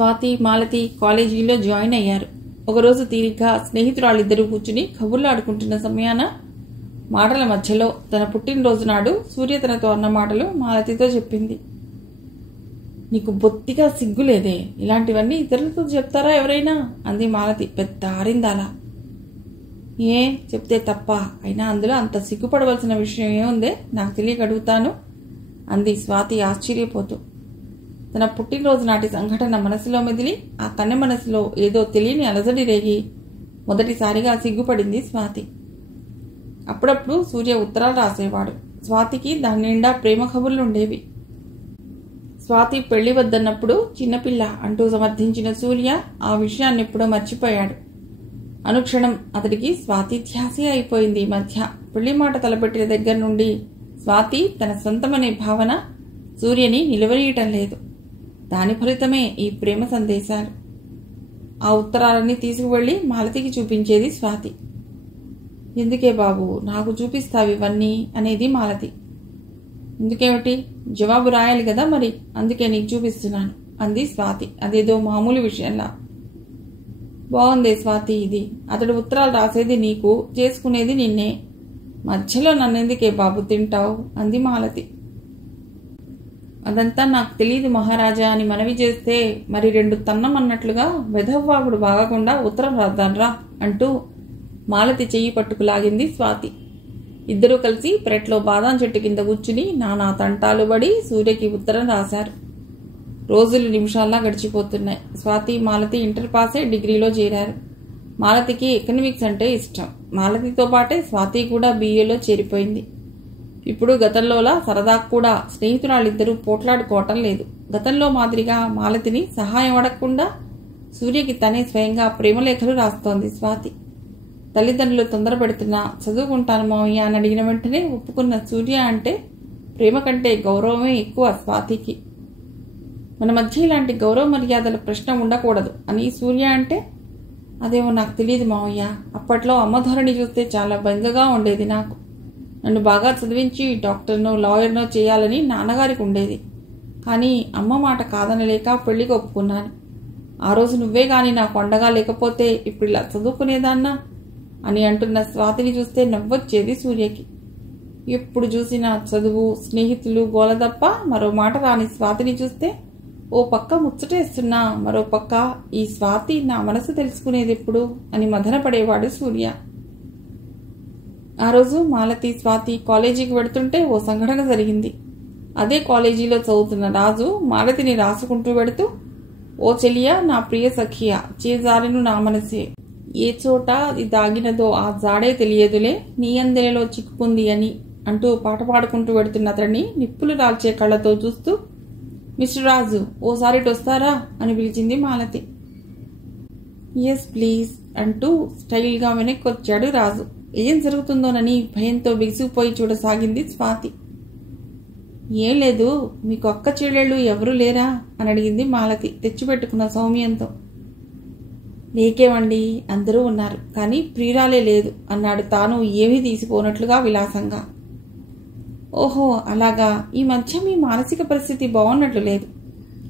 స్వాతి, మాలతి కాలేజీలో జాయిన్ అయ్యారు. ఒకరోజు తీరిగ్గా స్నేహితురాళ్ళిద్దరూ కూర్చుని కబుర్లాడుకుంటున్న సమయాన మాటల మధ్యలో తన పుట్టినరోజు నాడు సూర్య తనతో అన్న మాటలు మాలతితో చెప్పింది. నీకు బొత్తిగా సిగ్గులేదే, ఇలాంటివన్నీ ఇతరులతో చెప్తారా ఎవరైనా? అంది మాలతి పెద్ద ఆరిందాలా. ఏ చెప్తే తప్ప, అయినా అందులో అంత సిగ్గుపడవలసిన విషయం ఏముందే, నాకు తెలియక అడుగుతాను అంది స్వాతి ఆశ్చర్యపోతూ. తన పుట్టినరోజు నాటి సంఘటన మనసులో మెదిలి ఆ కన్నె మనసులో ఏదో తెలియని అలజడి రేగి మొదటిసారిగా సిగ్గుపడింది స్వాతి. అప్పుడప్పుడు సూర్య ఉత్తరాలు రాసేవాడు. స్వాతికి దాని నిండా ప్రేమ కబుర్లుండేవి. స్వాతి పెళ్లి వద్దన్నప్పుడు చిన్నపిల్ల అంటూ సమర్థించిన సూర్య ఆ విషయాన్ని ఎప్పుడో మర్చిపోయాడు. అనుక్షణం అతడికి స్వాతి ధ్యాసే అయిపోయింది. ఈ మధ్య పెళ్లి మాట తలపెట్టిన దగ్గర నుండి స్వాతి తన సొంతమనే భావన సూర్యని నిలవనీయటం లేదు. దాని ఫలితమే ఈ ప్రేమ సందేశాలు. ఆ ఉత్తరాలన్నీ తీసుకువెళ్లి మాలతికి చూపించేది స్వాతి. ఎందుకే బాబు నాకు చూపిస్తావు ఇవన్నీ అనేది మాలతి. ఎందుకేమిటి, జవాబు రాయాలి కదా మరి, అందుకే నీకు చూపిస్తున్నాను అంది స్వాతి అదేదో మామూలు విషయంలా. బాగుందే స్వాతి ఇది, అతడు ఉత్తరాలు రాసేది నీకు, చేసుకునేది నిన్నే, మధ్యలో నన్నెందుకే బాబు తింటావు అంది మాలతి. అదంతా నాకు తెలియదు మహారాజా అని మనవి చేస్తే మరి రెండు తన్నమన్నట్లుగా వెధవ్వాగుడు బాగకుండా ఉత్తరం రాద్దాన్రా అంటూ మాలతి చెయ్యి పట్టుకు లాగింది స్వాతి. ఇద్దరూ కలిసి పెరట్లో బాదాం చెట్టు కింద కూర్చుని నానా తంటాలు పడి సూర్యకి ఉత్తరం రాశారు. రోజులు నిమిషాల్లా గడిచిపోతున్నాయి. స్వాతి, మాలతి ఇంటర్ పాసే డిగ్రీలో చేరారు. మాలతికి ఎకనామిక్స్ అంటే ఇష్టం. మాలతితో పాటే స్వాతి కూడా BAలో చేరిపోయింది. ఇప్పుడు గతంలోలా సరదా కూడా స్నేహితురాళ్ళిద్దరూ పోట్లాడుకోవటం లేదు. గతంలో మాదిరిగా మాలతిని సహాయం అడగకుండా సూర్యకి తనే స్వయంగా ప్రేమలేఖలు రాస్తోంది స్వాతి. తల్లిదండ్రులు తొందర పెడుతున్నా చదువుకుంటాను మావయ్య అని అడిగిన వెంటనే ఒప్పుకున్న సూర్య అంటే ప్రేమ కంటే గౌరవమే ఎక్కువ స్వాతికి. మన మధ్య ఇలాంటి గౌరవ మర్యాదల ప్రశ్న ఉండకూడదు అని సూర్య అంటే, అదేమో నాకు తెలియదు మావయ్య, అప్పట్లో అమ్మ ధోరణి చూస్తే చాలా బెంగగా ఉండేది నాకు. నన్ను బాగా చదివించి డాక్టర్నో లాయర్నో చేయాలని నాన్నగారికి ఉండేది. కానీ అమ్మ మాట కాదనలేక పెళ్లికి ఒప్పుకున్నాను. ఆ రోజు నువ్వే గాని నాకు అండగా లేకపోతే ఇప్పుడు ఇలా చదువుకునేదాన్నా అని అంటున్న స్వాతిని చూస్తే నవ్వొచ్చేది సూర్యకి. ఎప్పుడు చూసినా చదువు, స్నేహితులు, గోల తప్ప మరో మాట రాని స్వాతిని చూస్తే ఓ పక్క ముచ్చటేస్తున్నా మరో పక్క ఈ స్వాతి నా మనసు తెలుసుకునేది ఎప్పుడు అని మదనపడేవాడు సూర్య. ఆ రోజు మాలతి, స్వాతి కాలేజీకి వెడుతుంటే ఓ సంఘటన జరిగింది. అదే కాలేజీలో చదువుతున్న రాజు మాలతిని రాసుకుంటూ వెడుతూ, ఓ చెలియా నా ప్రియ సఖియా, చేజారెను నా మనసే, ఏ చోట అది దాగినదో ఆ జాడే తెలియదులే, నీ అందెలలో చిక్కుకుంది అని అంటూ పాట పాడుకుంటూ వెడుతున్న అతడిని నిప్పులు రాల్చే కళ్ళతో చూస్తూ, మిస్టర్ రాజు ఓసారి వస్తారా అని పిలిచింది మాలతి. ఎస్ ప్లీజ్ అంటూ స్టైల్గా వెనక్కి వచ్చాడు రాజు. ఏం జరుగుతుందోనని భయంతో బిగిసిపోయి చూడసాగింది స్వాతి. ఏం లేదు, మీకు అక్క చెల్లెళ్ళు ఎవరూ లేరా అని అడిగింది మాలతి తెచ్చిపెట్టుకున్న సౌమ్యంతో. లేకేమండి, అందరూ ఉన్నారు, కానీ ప్రియురాలే లేదు అన్నాడు తాను ఏమీ తీసిపోనట్లుగా విలాసంగా. ఓహో అలాగా, ఈ మధ్య మీ మానసిక పరిస్థితి బాగున్నట్లు లేదు,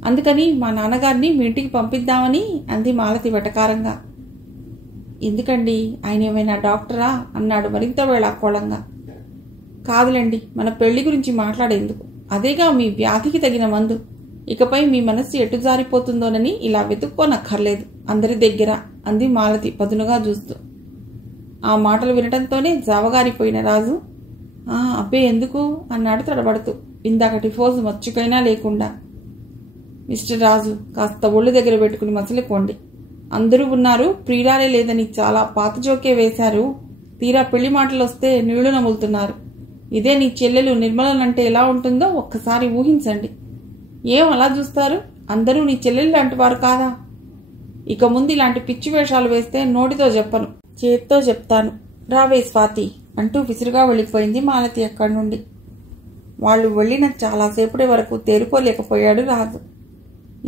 అందుకని మా నాన్నగారిని మీ ఇంటికి పంపిద్దామని అంది మాలతి వెటకారంగా. ఎందుకండి, ఆయన ఏమైనా డాక్టరా అన్నాడు మరింత వేళాకోళంగా. కాదులండి, మన పెళ్లి గురించి మాట్లాడేందుకు, అదేగా మీ వ్యాధికి తగిన మందు. ఇకపై మీ మనస్సు ఎటు జారిపోతుందోనని ఇలా వెతుక్కోనక్కర్లేదు అందరి దగ్గర అంది మాలతి పదునుగా చూస్తూ. ఆ మాటలు వినటంతోనే జావగారిపోయిన రాజు, అబ్బే ఎందుకు అన్నాడు తడబడుతూ, ఇందాకటి ఫోజు మచ్చుకైనా లేకుండా. మిస్టర్ రాజు, కాస్త ఒళ్ళు దగ్గర పెట్టుకుని మసలుకోండి. అందరూ ఉన్నారు, ప్రియురాలే లేదని చాలా పాత జోకే వేశారు, తీరా పెళ్లి మాటలు వస్తే నీళ్లు నములుతున్నారు. ఇదే నీ చెల్లెలు నిర్మలనంటే ఎలా ఉంటుందో ఒక్కసారి ఊహించండి. ఏం అలా చూస్తారు, అందరూ నీ చెల్లెలు లాంటి వారు కాదా? ఇక ముందు ఇలాంటి పిచ్చి వేషాలు వేస్తే నోటితో చెప్పను, చేత్తో చెప్తాను, రావే స్వాతి అంటూ విసురుగా వెళ్ళిపోయింది మాలతి అక్కడి నుండి. వాళ్ళు వెళ్ళిన చాలాసేపటి వరకు తేరుకోలేకపోయాడు రాజు.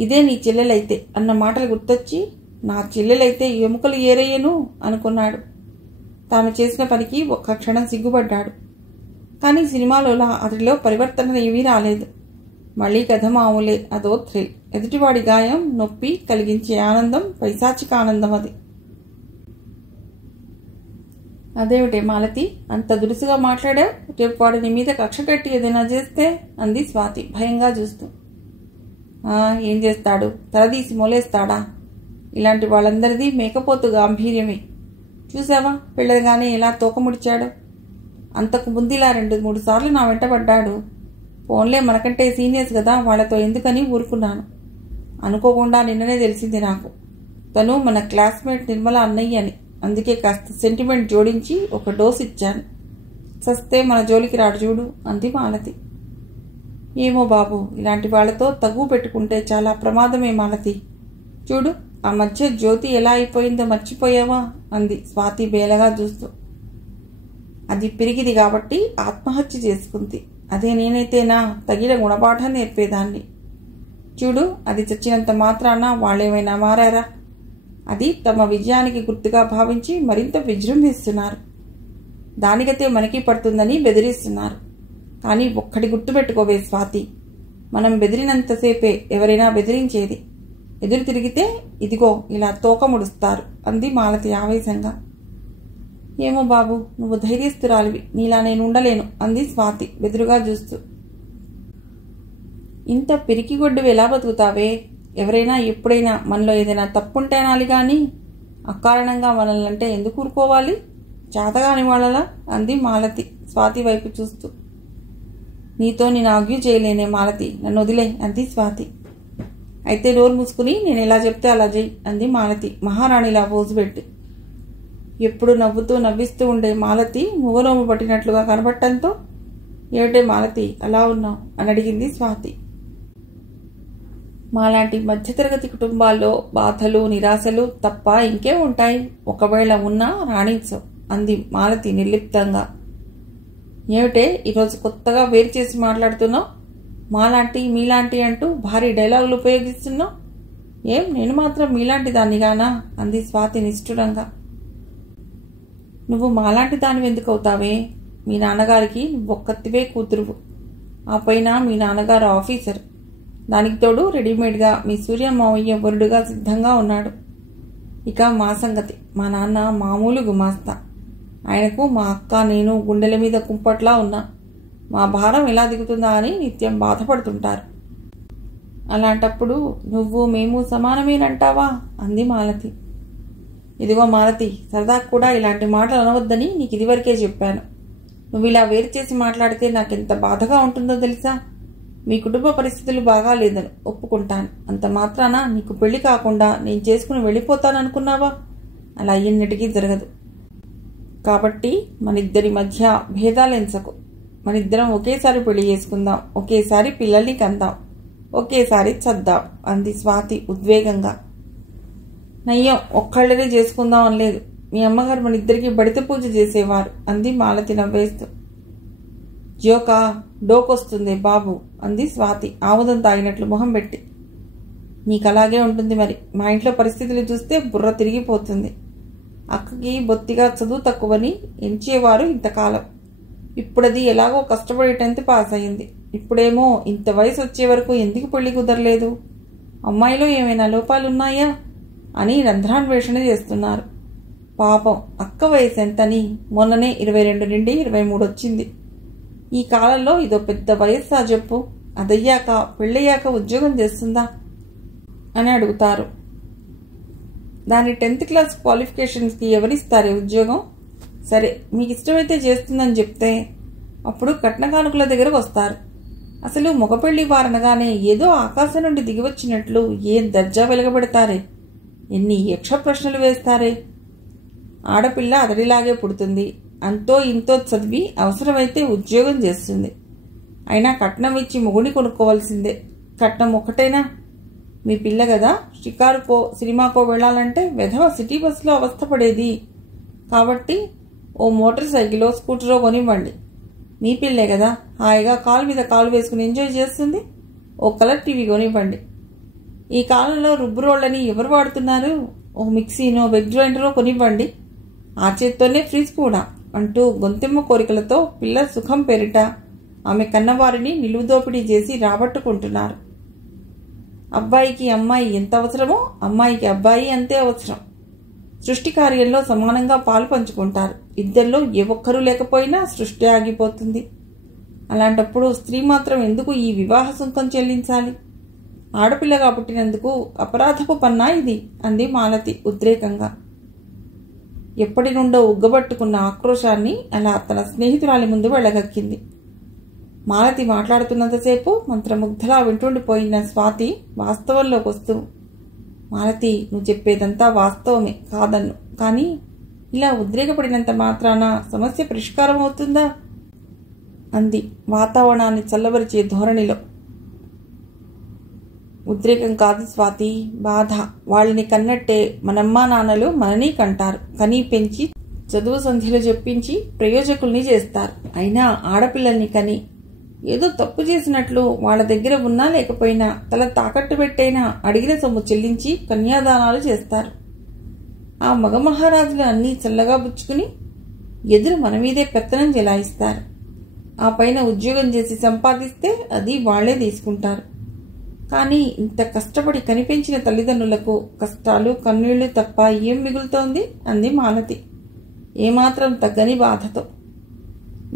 ఇదే నీ చెల్లెలైతే అన్న మాటలు గుర్తొచ్చి, నా చెల్లెలైతే ఎముకలు ఏరయ్యను అనుకున్నాడు. తాను చేసిన పనికి ఒక్క క్షణం సిగ్గుపడ్డాడు. కానీ సినిమాలోలా అతడిలో పరివర్తన ఏమీ రాలేదు. మళ్ళీ కథ మామూలే, అదో థ్రిల్. ఎదుటివాడి గాయం నొప్పి కలిగించే ఆనందం, పైశాచిక ఆనందం అది. అదేమిటే మాలతి, అంత దురుసుగా మాట్లాడావు? రేపు వాడు నీ మీద కక్ష కట్టి ఏదైనా చేస్తే అంది స్వాతి భయంగా చూస్తూ. ఏం చేస్తాడు? తలదీసి మొలేస్తాడా? ఇలాంటి వాళ్ళందరిది మేకపోతు గాంభీర్యమే. చూసావా పిల్లగానే ఎలా తోకముడిచాడు? అంతకు ముందిలా 2-3 సార్లు నా వెంటబడ్డాడు. ఫోన్లే, మనకంటే సీనియర్స్ కదా, వాళ్లతో ఎందుకని ఊరుకున్నాను. అనుకోకుండా నిన్ననే తెలిసింది నాకు, తను మన క్లాస్మేట్ నిర్మల అన్నయ్య అని. అందుకే కాస్త సెంటిమెంట్ జోడించి ఒక డోస్ ఇచ్చాను. సస్తే మన జోలికి రాడు చూడు అంది మాలతి. ఏమో బాబు, ఇలాంటి వాళ్లతో తగువ పెట్టుకుంటే చాలా ప్రమాదమే మాలతి. చూడు, ఆ మధ్య జ్యోతి ఎలా అయిపోయిందో మర్చిపోయావా అంది స్వాతి బేలగా చూస్తూ. అది పిరిగిది కాబట్టి ఆత్మహత్య చేసుకుంది. అదే నేనైతేనా తగిన గుణపాఠం నేర్పేదాన్ని. చూడు, అది చచ్చినంత మాత్రాన వాళ్ళేమైనా మారారా? అది తమ విజయానికి గుర్తుగా భావించి మరింత విజృంభిస్తున్నారు. దానికైతే మనకి పడుతుందని బెదిరిస్తున్నారు. కానీ ఒక్కటి గుర్తుపెట్టుకోవే స్వాతి, మనం బెదిరినంతసేపే ఎవరైనా బెదిరించేది. ఎదురు తిరిగితే ఇదిగో ఇలా తోక ముడుస్తారు అంది మాలతి ఆవేశంగా. ఏమో బాబు, నువ్వు ధైర్యస్తురాలివి, నీలా నేను ఉండలేను అంది స్వాతి బెదురుగా చూస్తూ. ఇంత పిరికిగొడ్డువి ఎలా బతుకుతావే? ఎవరైనా ఎప్పుడైనా మనలో ఏదైనా తప్పుంటే అనాలి కానీ అకారణంగా మనల్నంటే ఎందుకు ఊరుకోవాలి? చేతగాని వాళ్ళలా అంది మాలతి స్వాతి వైపు చూస్తూ. నీతో నేను ఆర్గ్యూ చేయలేనే మాలతి, నన్ను వదిలే అంది స్వాతి. అయితే నోరు మూసుకుని నేను ఎలా చెప్తే అలా చెయ్యి అంది మాలతి మహారాణిలా పోజుపెట్టి. ఎప్పుడు నవ్వుతూ నవ్విస్తూ ఉండే మాలతి మువ్వనోము పట్టినట్లుగా కనబట్టంతో ఏమిటే మాలతి అలా ఉన్నావు అని అడిగింది స్వాతి. మాలాంటి మధ్యతరగతి కుటుంబాల్లో బాధలు నిరాశలు తప్ప ఇంకే ఉంటాయి, ఒకవేళ ఉన్నా రాణించవు అంది మాలతి నిర్లిప్తంగా. ఏమిటే ఈరోజు కొత్తగా వేరు చేసి మాట్లాడుతున్నావు? మాలాంటి మీలాంటి అంటూ భారీ డైలాగులు ఉపయోగిస్తున్నావు. ఏం నేను మాత్రం మీలాంటి దాన్నిగానా అంది స్వాతి నిష్ఠురంగా. నువ్వు మాలాంటి దానివి ఎందుకు అవుతావే? మీ నాన్నగారికి నువ్వొక్కతివే కూతురువు. ఆ పైన మీ నాన్నగారు ఆఫీసర్. దానికి తోడు రెడీమేడ్గా మీ సూర్య మావయ్య వరుడుగా సిద్ధంగా ఉన్నాడు. ఇక మా సంగతి, మా నాన్న మామూలు గుమాస్తా. ఆయనకు మా అక్క నేను గుండెల మీద కుంపట్లా ఉన్నా. మా భారం ఎలా దిగుతుందా అని నిత్యం బాధపడుతుంటారు. అలాంటప్పుడు నువ్వు మేము సమానమేనంటావా అంది మాలతి. ఇదిగో మాలతి, సరదా కూడా ఇలాంటి మాటలు అనవద్దని నీకు ఇదివరకే చెప్పాను. నువ్వు ఇలా వేరు చేసి మాట్లాడితే నాకెంత బాధగా ఉంటుందో తెలుసా? మీ కుటుంబ పరిస్థితులు బాగా లేదని ఒప్పుకుంటాను. అంత మాత్రాన నీకు పెళ్లి కాకుండా నేను చేసుకుని వెళ్ళిపోతాననుకున్నావా? అలా ఎన్నటికీ జరగదు. కాబట్టి మనిద్దరి మధ్య భేదాలెంచకు. మనిద్దరం ఒకేసారి పెళ్లి చేసుకుందాం, ఒకేసారి పిల్లల్ని కందాం, ఒకేసారి చద్దాం అంది స్వాతి ఉద్వేగంగా. నయ్యం, ఒక్కళ్ళనే చేసుకుందాం అనలేదు. మీ అమ్మగారు మన ఇద్దరికి బడిత పూజ చేసేవారు అంది మాలతి నవ్వేస్తూ. జోకా, డోకొస్తుంది బాబు అంది స్వాతి ఆముదం తాగినట్లు మొహం పెట్టి. నీకలాగే ఉంటుంది మరి. మా ఇంట్లో పరిస్థితులు చూస్తే బుర్ర తిరిగిపోతుంది. అక్కకి బొత్తిగా చదువు తక్కువని ఎంచేవారు ఇంతకాలం. ఇప్పుడది ఎలాగో కష్టపడి 10th పాస్ అయింది. ఇప్పుడేమో ఇంత వయసు వచ్చే వరకు ఎందుకు పెళ్లి కుదరలేదు? అమ్మాయిలో ఏమైనా లోపాలున్నాయా అని రంధ్రాన్వేషణ చేస్తున్నారు. పాపం అక్క వయసు ఎంతని మొన్ననే 22 నుండి 23 వచ్చింది. ఈ కాలంలో ఇదో పెద్ద వయస్సా చెప్పు? అదయ్యాక పెళ్ళయ్యాక ఉద్యోగం చేస్తుందా అని అడుగుతారు. దాని 10th క్లాస్ క్వాలిఫికేషన్స్కి ఎవరిస్తారే ఉద్యోగం? సరే, మీకు ఇష్టమైతే చేస్తుందని చెప్తే అప్పుడు కట్నకానుకుల దగ్గరకు వస్తారు. అసలు మగపెళ్లి వారనగానే ఏదో ఆకాశం నుండి దిగివచ్చినట్లు ఏం దర్జా వెలగబెడతారే, ఎన్ని యక్ష ప్రశ్నలు వేస్తారే. ఆడపిల్ల అతడిలాగే పుడుతుంది, అంతో ఇంతో చదివి అవసరమైతే ఉద్యోగం చేస్తుంది. అయినా కట్నం ఇచ్చి మొగుని కొనుక్కోవాల్సిందే. కట్నం ఒక్కటేనా? మీ పిల్ల కదా, షికారుకో సినిమాకో వెళ్ళాలంటే వెధవ సిటీ బస్సులో అవస్థపడేది. కాబట్టి ఓ మోటార్ సైకిలో స్కూటరో కొనివ్వండి. మీ పిల్లే కదా, హాయిగా కాలు మీద కాలు వేసుకుని ఎంజాయ్ చేస్తుంది. ఓ కలర్ టీవీ కొనివ్వండి. ఈ కాలంలో రుబ్బురోళ్ళని ఎవరు వాడుతున్నారు? ఓ మిక్సీనో వెగ్ గ్రైండరో కొనివ్వండి. ఆ చేత్తోనే ఫ్రిజ్ కూడా అంటూ గొంతెమ్మ కోరికలతో పిల్ల సుఖం పేరిట ఆమె కన్నవారిని నిలువుదోపిడీ చేసి రాబట్టుకుంటున్నారు. అబ్బాయికి అమ్మాయి ఎంత అవసరమో అమ్మాయికి అబ్బాయి అంతే అవసరం. సృష్టి కార్యంలో సమానంగా పాలు పంచుకుంటారు. ఇద్దరిలో ఏ ఒక్కరూ లేకపోయినా సృష్టి ఆగిపోతుంది. అలాంటప్పుడు స్త్రీ మాత్రం ఎందుకు ఈ వివాహ సుంకం చెల్లించాలి? ఆడపిల్లగా పుట్టినందుకు అపరాధపు పన్నా ఇది అంది మాలతి ఉద్రేకంగా. ఎప్పటి నుండో ఉగ్గబట్టుకున్న ఆక్రోశాన్ని అలా తన స్నేహితురాలి ముందు వెళ్ళగక్కింది. మాలతి మాట్లాడుతున్నంతసేపు మంత్రముగ్ధలా వింటుండిపోయిన స్వాతి వాస్తవంలోకి వస్తూ, మాలతి, నువ్వు చెప్పేదంతా వాస్తవమే, కాదన్ను. కానీ ఇలా ఉద్రేకపడినంత మాత్రాన సమస్య పరిష్కారం అవుతుందా అంది వాతావరణాన్ని చల్లబరిచే ధోరణిలో. ఉద్రేకం కాదు స్వాతి, బాధ. వాళ్ళని కన్నట్టే మనమ్మా నాన్నలు మనని కంటారు. కనీ పెంచి చదువు సంధ్యలు చెప్పించి ప్రయోజకుల్ని చేస్తారు. అయినా ఆడపిల్లల్ని కని ఏదో తప్పు చేసినట్లు వాళ్ళ దగ్గర ఉన్నా లేకపోయినా తల తాకట్టు పెట్టైనా అడిగిన సొమ్ము చెల్లించి కన్యాదానాలు చేస్తారు. ఆ మగ మహారాజులు అన్నీ చల్లగా పుచ్చుకుని ఎదురు మన మీదే పెత్తనం చెలాయిస్తారు. ఆ పైన ఉద్యోగం చేసి సంపాదిస్తే అది వాళ్లే తీసుకుంటారు. కానీ ఇంత కష్టపడి కనిపించిన తల్లిదండ్రులకు కష్టాలు కన్నీళ్లు తప్ప ఏం మిగులుతోంది అంది మాలతి ఏమాత్రం తగ్గని బాధతో.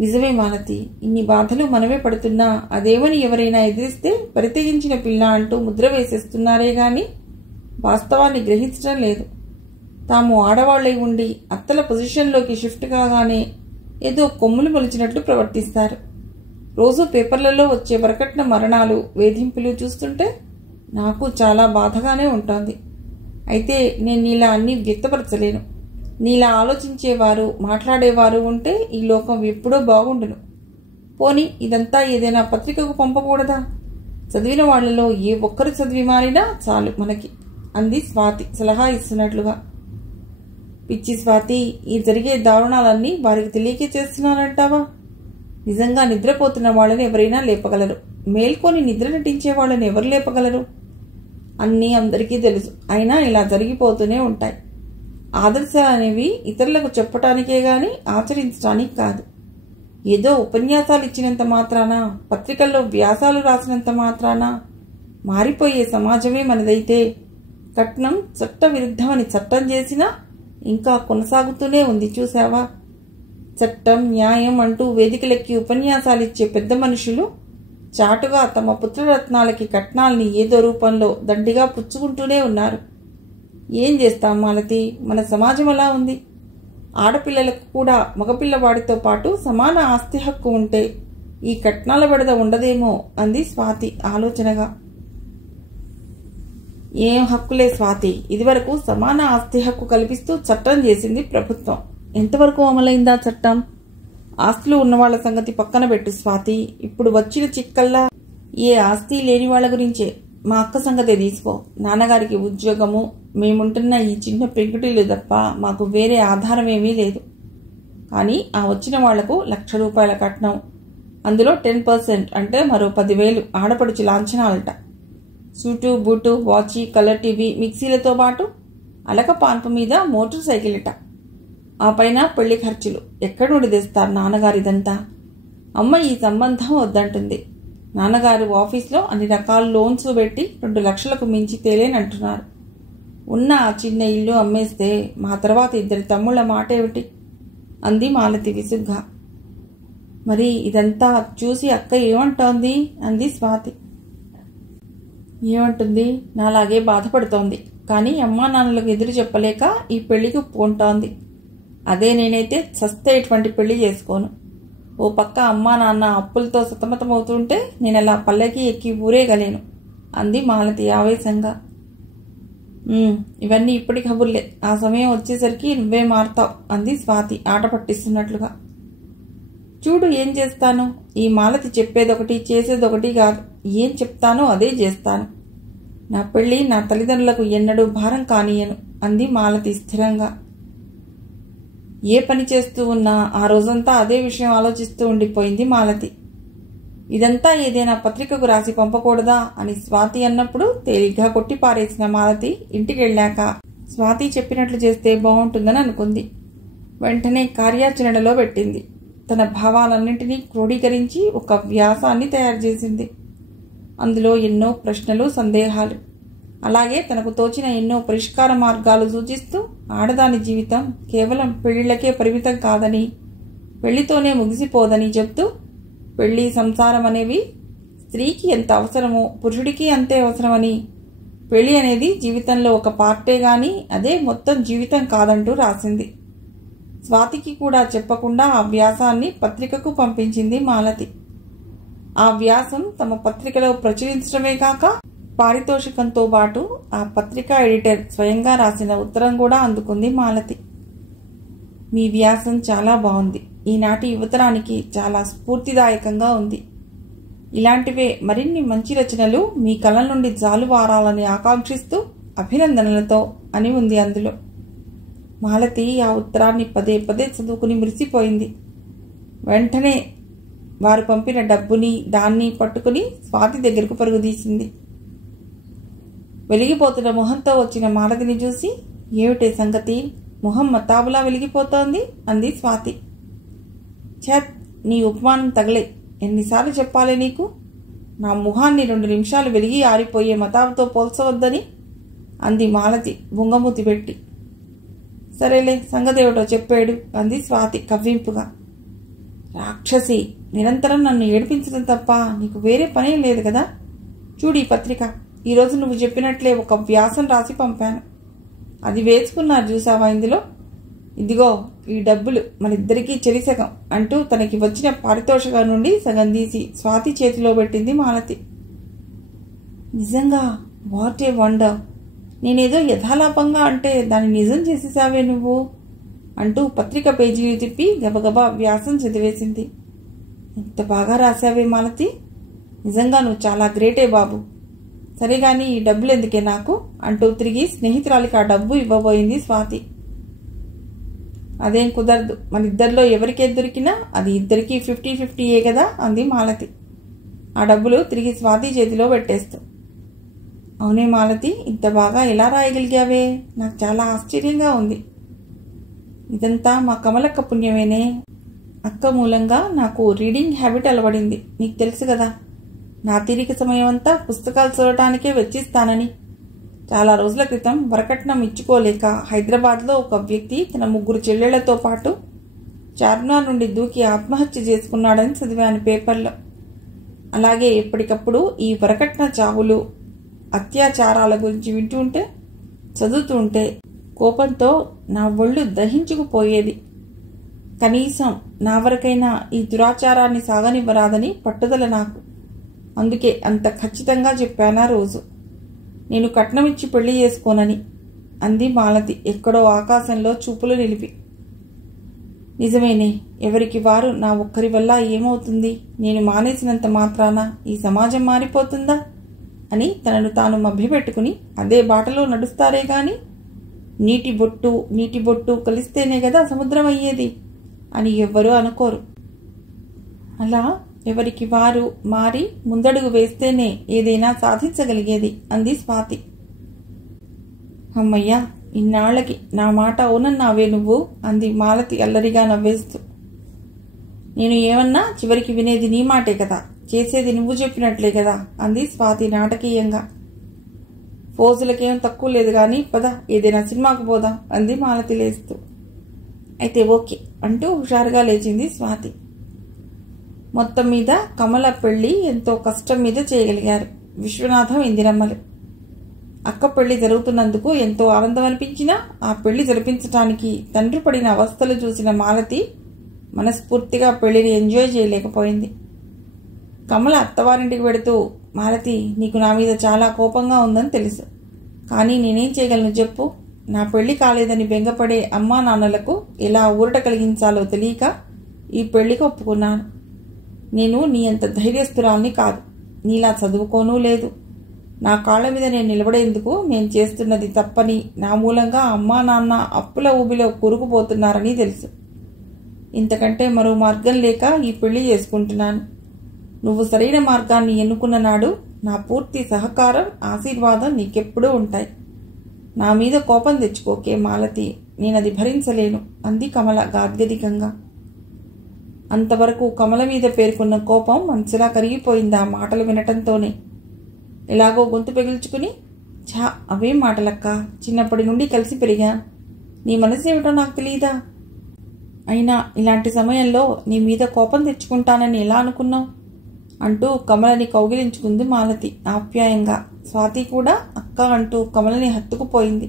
నిజమే మాలతి, ఇన్ని బాధలు మనమే పడుతున్నా అదేమని ఎవరైనా ఎదిరిస్తే పరితెగించిన పిల్ల అంటూ ముద్ర వేసేస్తున్నారే గాని వాస్తవాన్ని గ్రహించడం లేదు. తాము ఆడవాళ్లై ఉండి అత్తల పొజిషన్లోకి షిఫ్ట్ కాగానే ఏదో కొమ్ములు మొలిచినట్లు ప్రవర్తిస్తారు. రోజు పేపర్లలో వచ్చే వరకట్న మరణాలు, వేధింపులు చూస్తుంటే నాకు చాలా బాధగానే ఉంటుంది. అయితే నేను నీలా అన్నీ వ్యక్తపరచలేను. నీలా ఆలోచించేవారు, మాట్లాడేవారు ఉంటే ఈ లోకం ఎప్పుడో బాగుండును. పోని ఇదంతా ఏదైనా పత్రికకు పంపకూడదా? చదివిన వాళ్లలో ఏ ఒక్కరు చదివి మారినా చాలు మనకి అంది స్వాతి సలహా ఇస్తున్నట్లుగా. పిచ్చి స్వాతి, ఈ జరిగే దారుణాలన్నీ వారికి తెలియకే చేస్తున్నానంటావా? నిజంగా నిద్రపోతున్న వాళ్ళని ఎవరైనా లేపగలరు. మేల్కొని నిద్ర నటించే వాళ్ళని ఎవరు లేపగలరు? అన్నీ అందరికీ తెలుసు. అయినా ఇలా జరిగిపోతూనే ఉంటాయి. ఆదర్శాలు అనేవి ఇతరులకు చెప్పటానికే గాని ఆచరించడానికి కాదు. ఏదో ఉపన్యాసాలు ఇచ్చినంత మాత్రాన, పత్రికల్లో వ్యాసాలు రాసినంత మాత్రాన మారిపోయే సమాజమే మనదైతే కట్నం చట్ట విరుద్ధమని చట్టం చేసినా ఇంకా కొనసాగుతూనే ఉంది. చూసావా? చట్టం, న్యాయం అంటూ వేదికలెక్కి ఉపన్యాసాలిచ్చే పెద్ద మనుషులు చాటుగా తమ పుత్రరత్నాలకి కట్నాల్ని ఏదో రూపంలో దండిగా పుచ్చుకుంటూనే ఉన్నారు. ఏం చేస్తాం మాలతి, మన సమాజం అలా ఉంది. ఆడపిల్లలకు కూడా మగపిల్లవాడితో పాటు సమాన ఆస్తి హక్కు ఉంటే ఈ కట్నాల బెడద ఉండదేమో అంది స్వాతి ఆలోచనగా. ఏం హక్కులే స్వాతి, ఇదివరకు సమాన ఆస్తి హక్కు కల్పిస్తూ చట్టం చేసింది ప్రభుత్వం. ఎంతవరకు అమలైందా చట్టం? ఆస్తులు ఉన్నవాళ్ల సంగతి పక్కన పెట్టు స్వాతి. ఇప్పుడు వచ్చిన చిక్కల్లా ఏ ఆస్తి లేని వాళ్ల గురించే. మా అక్క సంగతే తీసుకో. నాన్నగారికి ఉద్యోగము, మేముంటున్న ఈ చిన్న పెంకుటిల్లు తప్ప మాకు వేరే ఆధారమేమీ లేదు. కానీ ఆ వచ్చిన వాళ్లకు ₹1,00,000 కట్నం, అందులో 10% అంటే మరో 10,000 ఆడపడుచు లాంఛనాలట. సూటు, బూటు, వాచి, కలర్ టీవీ, మిక్సీలతో పాటు అలక పాన్పు మీద మోటార్ సైకిల్ అట. ఆ పైన పెళ్లి ఖర్చులు. ఎక్కడి నుండి తెస్తారు నాన్నగారిదంతా? అమ్మ ఈ సంబంధం వద్దంటుంది. నాన్నగారు ఆఫీస్లో అన్ని రకాల లోన్స్ పెట్టి 2 లక్షలకు మించి తేలేనంటున్నారు. ఉన్న ఆ చిన్న ఇల్లు అమ్మేస్తే మా తర్వాత 2 తమ్ముళ్ల మాట ఏమిటి అంది మాలతి విసుగ్గా. మరి ఇదంతా చూసి అక్క ఏమంటోంది అంది స్వాతి. ఏమంటుంది? నాలాగే బాధపడుతోంది. కానీ అమ్మా నాన్నలకు ఎదురు చెప్పలేక ఈ పెళ్లికి ఒప్పుకుంటోంది. అదే నేనైతే చస్తే ఇటువంటి పెళ్లి చేసుకోను. ఓ పక్క అమ్మా నాన్న అప్పులతో సతమతమవుతుంటే నేనలా పల్లెకి ఎక్కి ఊరేగలేను అంది మాలతి ఆవేశంగా. ఇవన్నీ ఇప్పటి కబుర్లే. ఆ సమయం వచ్చేసరికి నువ్వే మారుతావు అంది స్వాతి ఆట పట్టిస్తున్నట్లుగా. చూడు ఏం చేస్తాను. ఈ మాలతి చెప్పేదొకటి చేసేదొకటి కాదు. ఏం చెప్తానో అదే చేస్తాను. నా పెళ్లి నా తల్లిదండ్రులకు ఎన్నడూ భారం కానీయను అంది మాలతి స్థిరంగా. ఏ పని చేస్తూ ఉన్నా ఆ రోజంతా అదే విషయం ఆలోచిస్తూ ఉండిపోయింది మాలతి. ఇదంతా ఏదైనా పత్రికకు రాసి పంపకూడదా అని స్వాతి అన్నప్పుడు తేలిగ్గా కొట్టి పారేసిన మాలతి ఇంటికి వెళ్ళాక స్వాతి చెప్పినట్లు చేస్తే బాగుంటుందని అనుకుంది. వెంటనే కార్యాచరణలో పెట్టింది. తన భావాలన్నింటినీ క్రోడీకరించి ఒక వ్యాసాన్ని తయారు చేసింది. అందులో ఎన్నో ప్రశ్నలు, సందేహాలు, అలాగే తనకు తోచిన ఎన్నో పరిష్కార మార్గాలు సూచిస్తూ ఆడదాని జీవితం కేవలం పెళ్లిళ్లకే పరిమితం కాదని, పెళ్లితోనే ముగిసిపోదని చెప్తూ పెళ్లి, సంసారం అనేవి స్త్రీకి ఎంత అవసరమో పురుషుడికి అంతే అవసరమని, పెళ్లి అనేది జీవితంలో ఒక పార్టే గాని అదే మొత్తం జీవితం కాదంటూ రాసింది. స్వాతికి కూడా చెప్పకుండా ఆ వ్యాసాన్ని పత్రికకు పంపించింది మాలతి. ఆ వ్యాసం తమ పత్రికలో ప్రచురించడమే కాక పారితోషికంతో పాటు ఆ పత్రికా ఎడిటర్ స్వయంగా రాసిన ఉత్తరం కూడా అందుకుంది మాలతి. మీ వ్యాసం చాలా బాగుంది. ఈనాటి యువతరానికి చాలా స్ఫూర్తిదాయకంగా ఉంది. ఇలాంటివే మరిన్ని మంచి రచనలు మీ కళ నుండి జాలువారాలని ఆకాంక్షిస్తూ అభినందనలతో అని ఉంది అందులో. మాలతి ఆ ఉత్తరాన్ని పదే పదే చదువుకుని మురిసిపోయింది. వెంటనే వారు పంపిన డబ్బుని దాన్ని పట్టుకుని స్వాతి దగ్గరకు పరుగుదీసింది. వెలిగిపోతున్న మొహంతో వచ్చిన మాలతిని చూసి, ఏమిటే సంగతి, మొహం మతాబులా వెలిగిపోతోంది అంది స్వాతి. ఛత్, నీ ఉపమానం తగలే, ఎన్నిసార్లు చెప్పాలే నీకు? నా ముఖాన్ని 2 నిమిషాలు వెలిగి ఆరిపోయే మతాబుతో పోల్చవద్దని అంది మాలతి బుంగమూతి పెట్టి. సరేలే, సంగతేమిటో చెప్పాడు అంది స్వాతి కవ్వింపుగా. రాక్షసి, నిరంతరం నన్ను ఏడిపించడం తప్ప నీకు వేరే పనేం లేదు కదా. చూడు ఈ పత్రిక, ఈరోజు నువ్వు చెప్పినట్లే ఒక వ్యాసం రాసి పంపాను. అది వేసుకున్నారు చూసావా ఇందులో? ఇదిగో ఈ డబ్బులు మనిద్దరికీ చెరిసగం అంటూ తనకి వచ్చిన పారితోషికం నుండి సగం తీసి స్వాతి చేతిలో పెట్టింది మాలతి. నిజంగా, వాట్ ఏ వండర్. నేనేదో యథాలాపంగా అంటే దాన్ని నిజం చేసేసావే నువ్వు అంటూ పత్రిక పేజీలు తిప్పి గబగబా వ్యాసం చదివేసింది. ఎంత బాగా రాశావే మాలతి, నిజంగా నువ్వు చాలా గ్రేటే బాబు. సరే గాని ఈ డబ్బులు ఎందుకే నాకు అంటూ తిరిగి స్నేహితురాలికి ఆ డబ్బు ఇవ్వబోయింది స్వాతి. అదేం కుదరదు, మన ఇద్దరిలో ఎవరికే దొరికినా అది ఇద్దరికీ 50-50 కదా అంది మాలతి ఆ డబ్బులు తిరిగి స్వాతి చేతిలో పెట్టేస్తూ. అవునే మాలతి, ఇంత బాగా ఎలా రాయగలిగావే? నాకు చాలా ఆశ్చర్యంగా ఉంది. ఇదంతా మా కమలక్క పుణ్యమేనే. అక్క మూలంగా నాకు రీడింగ్ హ్యాబిట్ అలవడింది. నీకు తెలుసు కదా, నా తీరిక సమయం అంతా పుస్తకాలు చదవటానికే వెచ్చిస్తానని. చాలా రోజుల క్రితం వరకట్నం ఇచ్చుకోలేక హైదరాబాద్లో ఒక వ్యక్తి తన 3 చెల్లెళ్లతో పాటు చార్మినార్ నుండి దూకి ఆత్మహత్య చేసుకున్నాడని చదివాను పేపర్లో. అలాగే ఎప్పటికప్పుడు ఈ వరకట్న చావులు, అత్యాచారాల గురించి వింటుంటే, చదువుతుంటే కోపంతో నా ఒళ్ళు దహించుకుపోయేది. కనీసం నా వరకైనా ఈ దురాచారాన్ని సాగనివ్వరాదని పట్టుదల నాకు. అందుకే అంత ఖచ్చితంగా చెప్పానా రోజు. నేను కట్నమిచ్చి పెళ్లి చేసుకోనని అంది మాలతి ఎక్కడో ఆకాశంలో చూపులు నిలిపి. నిజమేనే, ఎవరికి వారు నా ఒక్కరి వల్ల ఏమవుతుంది? నేను మానేసినంత మాత్రాన ఈ సమాజం మారిపోతుందా అని తనను తాను మభ్యపెట్టుకుని అదే బాటలో నడుస్తారే గాని నీటి బొట్టు కలిస్తేనే కదా సముద్రం అయ్యేది అని ఎవ్వరూ అనుకోరు. అలా ఎవరికి వారు మారి ముందడుగు వేస్తేనే ఏదైనా సాధించగలిగేది అంది స్వాతి. అమ్మయ్యా, ఇన్నాళ్లకి నా మాట అవునన్నావే నువ్వు అంది మాలతి అల్లరిగా నవ్వేస్తూ. నేను ఏమన్నా చివరికి వినేది నీ మాటే కదా, చేసేది నువ్వు చెప్పినట్లే కదా అంది స్వాతి నాటకీయంగా. ఫోజులకేం తక్కువ లేదు గాని పద, ఏదైనా సినిమాకు పోదాం అంది మాలతి లేస్తూ. అయితే ఓకే అంటూ హుషారుగా లేచింది స్వాతి. మొత్తం మీద కమల పెళ్లి ఎంతో కష్టం మీద చేయగలిగారు విశ్వనాథం, ఇందిరమ్మలు. అక్క పెళ్లి జరుగుతున్నందుకు ఎంతో ఆనందం అనిపించినా ఆ పెళ్లి జరిపించటానికి తండ్రి పడిన అవస్థలు చూసిన మాలతి మనస్ఫూర్తిగా పెళ్లిని ఎంజాయ్ చేయలేకపోయింది. కమల అత్తవారింటికి వెడుతూ, మాలతి, నీకు నా మీద చాలా కోపంగా ఉందని తెలుసు, కానీ నేనేం చేయగలను చెప్పు? నా పెళ్లి కాలేదని బెంగపడే అమ్మా నాన్నలకు ఎలా ఊరట కలిగించాలో తెలియక ఈ పెళ్లికి ఒప్పుకున్నాను. నేను నీ అంత ధైర్యస్తురాల్ని కాదు, నీలా చదువుకోనూ లేదు. నా కాళ్ల మీద నేను నిలబడేందుకు నేను చేస్తున్నది తప్పని, నా మూలంగా అమ్మా నాన్న అప్పుల ఊబిలో కూరుకుపోతున్నారని తెలుసు. ఇంతకంటే మరో మార్గం లేక ఈ పెళ్లి చేసుకుంటున్నాను. నువ్వు సరైన మార్గాన్ని ఎన్నుకున్న నాడు నా పూర్తి సహకారం, ఆశీర్వాదం నీకెప్పుడూ ఉంటాయి. నా మీద కోపం తెచ్చుకోకే మాలతి, నేనది భరించలేను అంది కమల గాద్గదికంగా. అంతవరకు కమల మీద పేర్కొన్న కోపం మనసులా కరిగిపోయింది ఆ మాటలు వినటంతోనే. ఎలాగో గొంతు పెగిల్చుకుని, ఛా, అవేం మాటలక్క, చిన్నప్పటి నుండి కలిసి పెరిగా, నీ మనసు ఏమిటో నాకు తెలియదా? అయినా ఇలాంటి సమయంలో నీ మీద కోపం తెచ్చుకుంటానని ఎలా అనుకున్నావు అంటూ కమలని కౌగిలించుకుంది మాలతి ఆప్యాయంగా. స్వాతి కూడా అక్క అంటూ కమలని హత్తుకుపోయింది.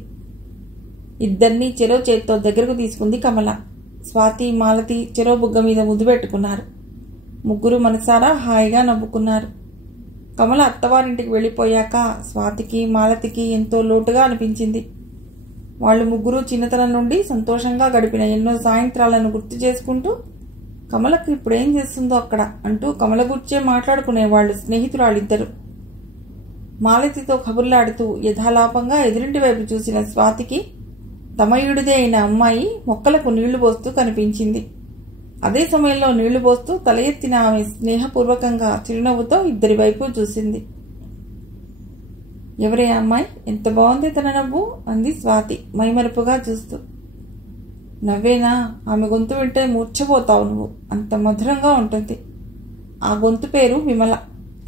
ఇద్దరినీ చెరో చేత్తో దగ్గరకు తీసుకుంది కమల. స్వాతి, మాలతి చెరో బుగ్గ మీద ముద్దు పెట్టుకున్నారు. ముగ్గురు మనసారా హాయిగా నవ్వుకున్నారు. కమల అత్తవారింటికి వెళ్ళిపోయాక స్వాతికి, మాలతికి ఎంతో లోటుగా అనిపించింది. వాళ్ళు ముగ్గురు చిన్నతనం నుండి సంతోషంగా గడిపిన ఎన్నో సాయంత్రాలను గుర్తు చేసుకుంటూ కమలకు ఇప్పుడేం చేస్తుందో అక్కడ అంటూ కమల గుర్చే మాట్లాడుకునేవాళ్లు స్నేహితురాళ్ళిద్దరు. మాలతితో కబుర్లాడుతూ యథాలాపంగా ఎదురింటి వైపు చూసిన స్వాతికి తమయుడిదే అయిన అమ్మాయి మొక్కలకు నీళ్లు పోస్తూ కనిపించింది. అదే సమయంలో నీళ్లు పోస్తూ తల ఎత్తిన ఆమె స్నేహపూర్వకంగా చిరునవ్వుతో ఇద్దరి వైపు చూసింది. ఎవరే అమ్మాయి, ఎంత బాగుంది తన నవ్వు అంది స్వాతి మైమరుపుగా చూస్తూ. నవ్వేనా? ఆమె గొంతు వింటే మూర్ఛపోతావు నువ్వు, అంత మధురంగా ఉంటుంది. ఆ గొంతు పేరు విమల.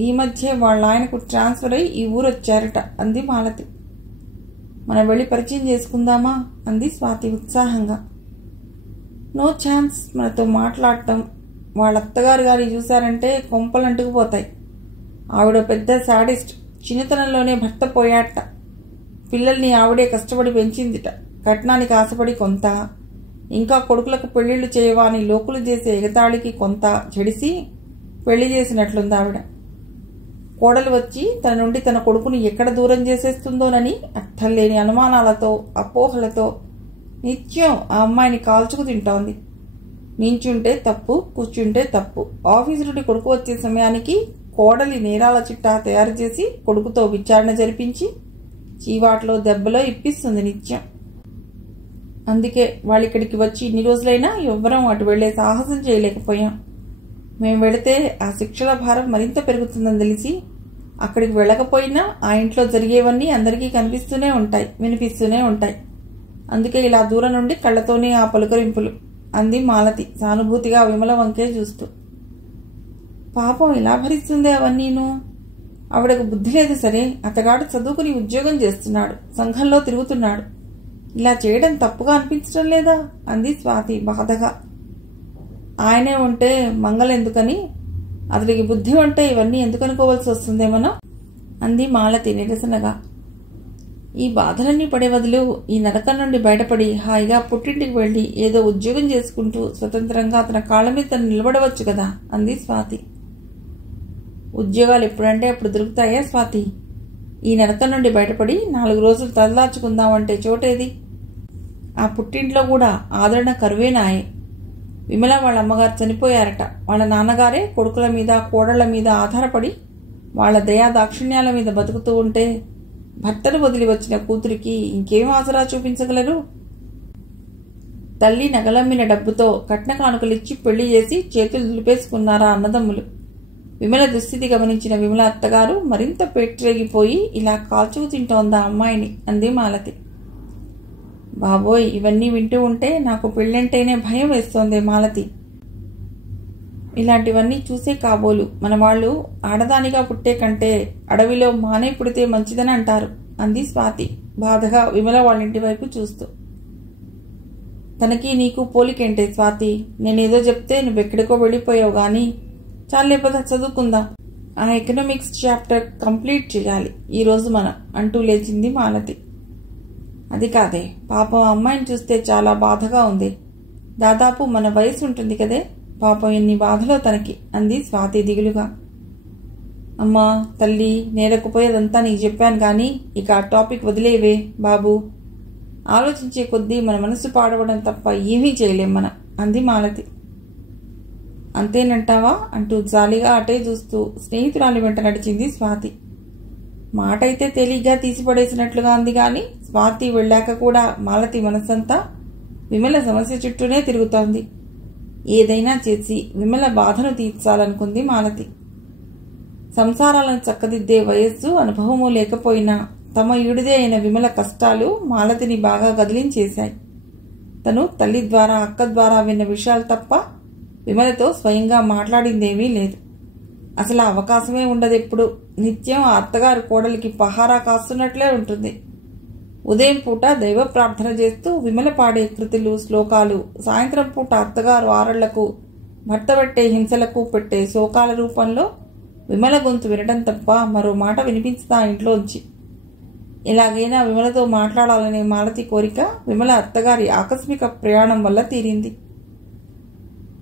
ఈ మధ్య వాళ్ళ ఆయనకు ట్రాన్స్ఫర్ అయి ఈ ఊరు వచ్చారట అంది మాలతి. మనం వెళ్ళి పరిచయం చేసుకుందామా అంది స్వాతి ఉత్సాహంగా. నో ఛాన్స్, మనతో మాట్లాడటం. వాళ్ళ అత్తగారు గారి చూశారంటే కొంపలు అంటుకుపోతాయి. ఆవిడ పెద్ద శాడిస్ట్. చిన్నతనంలోనే భర్త పోయాట. పిల్లల్ని ఆవిడే కష్టపడి పెంచిందిట. కట్నానికి ఆశపడి కొంత, ఇంకా కొడుకులకు పెళ్లిళ్లు చేయవా అని లోకులు చేసే ఎగతాళికి కొంత చెడిసి పెళ్లి చేసినట్లుంది ఆవిడ. కోడలు వచ్చి తన నుండి తన కొడుకుని ఎక్కడ దూరం చేసేస్తుందోనని అర్థంలేని అనుమానాలతో, అపోహలతో నిత్యం ఆ అమ్మాయిని కాల్చుకు తింటోంది. నించుంటే తప్పు, కూర్చుంటే తప్పు. ఆఫీసు నుండి కొడుకు వచ్చే సమయానికి కోడలి నేరాల చిట్టా తయారు చేసి కొడుకుతో విచారణ జరిపించి చీవాట్లో దెబ్బలో ఇప్పిస్తుంది నిత్యం. అందుకే వాళ్ళిక్కడికి వచ్చి ఇన్ని రోజులైనా ఎవ్వరం అటు వెళ్లే సాహసం చేయలేకపోయాం. మేము వెళితే ఆ శిక్షల భారం మరింత పెరుగుతుందని తెలిసి అక్కడికి వెళ్ళకపోయినా ఆ ఇంట్లో జరిగేవన్నీ అందరికీ కనిపిస్తూనే ఉంటాయి, వినిపిస్తూనే ఉంటాయి. అందుకే ఇలా దూరం నుండి కళ్ళతోనే ఆ పలుకరింపులు అంది మాలతి సానుభూతిగా విమల వంకే చూస్తూ. పాపం ఇలా భరిస్తుందే అవన్నీను. ఆవిడకు బుద్ధి లేదు సరే, అతగాడు చదువుకుని ఉద్యోగం చేస్తున్నాడు, సంఘంలో తిరుగుతున్నాడు. ఇలా చేయడం తప్పుగా అనిపించడం లేదా అంది స్వాతి బాధగా. ఆయనే ఉంటే మంగళెందుకని, అతడికి బుద్ధి ఉంటే ఇవన్నీ ఎందుకు అనుకోవాల్సి వస్తుందేమనో అంది మాలతి నిరసనగా. ఈ బాధలన్నీ పడే బదులు ఈ నరకం నుండి బయటపడి హాయిగా పుట్టింటికి వెళ్లి ఏదో ఉద్యోగం చేసుకుంటూ స్వతంత్రంగా తన కాళ్ల మీద తను నిలబడవచ్చు కదా అంది స్వాతి. ఉద్యోగాలు ఎప్పుడంటే అప్పుడు దొరుకుతాయా స్వాతి? ఈ నరకం నుండి బయటపడి 4 రోజులు తలదాచుకుందామంటే చోటేది? ఆ పుట్టింట్లో కూడా ఆదరణ కరువేనాయే. విమల వాళ్ళ అమ్మగారు చనిపోయారట. వాళ్ళ నాన్నగారే కొడుకుల మీద, కోడళ్ల మీద ఆధారపడి వాళ్ళ దయా దాక్షిణ్యాల మీద బతుకుతూ ఉంటే భర్తను వదిలి వచ్చిన కూతురికి ఇంకేం ఆసరా చూపించగలరు? తల్లి నగలమ్మిన డబ్బుతో కట్న కానుకలిచ్చి పెళ్లి చేసి చేతులు దులిపేసుకున్నారా అన్నదమ్ములు. విమల దుస్థితి గమనించిన విమల అత్తగారు మరింత పేట్రేగిపోయి ఇలా కాల్చుకు తింటోందా అమ్మాయిని అంది మాలతి. బాబోయ్, ఇవన్నీ వింటూ ఉంటే నాకు పెళ్ళంటేనే భయం వేస్తోంది మాలతి. ఇలాంటివన్నీ చూసే కాబోలు మన వాళ్ళు ఆడదానిగా పుట్టే కంటే అడవిలో మానే పుడితే మంచిదని అంటారు అంది స్వాతి బాధగా విమల వాళ్ళింటి వైపు చూస్తూ. తనకి నీకు పోలికేంటే స్వాతి? నేనేదో చెప్తే నువ్వెక్కడికో వెళ్ళిపోయావు గాని చాలే పద చదువుకుందాం. ఆ ఎకనామిక్స్ చాప్టర్ కంప్లీట్ చేయాలి ఈరోజు మనం అంటూ లేచింది మాలతి. అది కాదే, పాపం అమ్మాయిని చూస్తే చాలా బాధగా ఉంది. దాదాపు మన వయసు ఉంటుంది కదే, పాపం ఎన్ని బాధలో తనకి అంది స్వాతి దిగులుగా. అమ్మా తల్లి, నేరకపోయేదంతా నీకు చెప్పాను గాని ఇక ఆ టాపిక్ వదిలేవే బాబు. ఆలోచించే కొద్దీ మన మనసు పాడవడం తప్ప ఏమీ చేయలేం మనం అంది మాలతి. అంతేనంటావా అంటూ జాలిగా అటే చూస్తూ స్నేహితురాలి వెంట నడిచింది స్వాతి. మాట అయితే తేలిగ్గా తీసిపడేసినట్లుగా అంది గాని స్వాతి వెళ్ళాక కూడా మాలతి మనసంతా విమల సమస్య చుట్టూనే తిరుగుతోంది. ఏదైనా చేసి విమల బాధను తీర్చాలనుకుంది మాలతి. సంసారాలను చక్కదిద్దే వయస్సు, అనుభవము లేకపోయినా తమ ఈడుదే అయిన విమల కష్టాలు మాలతిని బాగా గదిలించేశాయి. తను తల్లి ద్వారా, అక్క ద్వారా విన్న విషయాలు తప్ప విమలతో స్వయంగా మాట్లాడిందేమీ లేదు. అసలు అవకాశమే ఉండదు. ఎప్పుడు నిత్యం ఆ అత్తగారు కోడలికి పహారా కాస్తున్నట్లే ఉంటుంది. ఉదయం పూట దైవ ప్రార్థన చేస్తూ విమల పాడే కృతులు, శ్లోకాలు, సాయంత్రం పూట అత్తగారు ఆరళ్లకు, భర్త పెట్టే హింసలకు పెట్టే శోకాల రూపంలో విమల గొంతు వినడం తప్ప మరో మాట వినిపించుతా ఇంట్లోంచి. ఎలాగైనా విమలతో మాట్లాడాలనే మాలతి కోరిక విమల అత్తగారి ఆకస్మిక ప్రయాణం వల్ల తీరింది.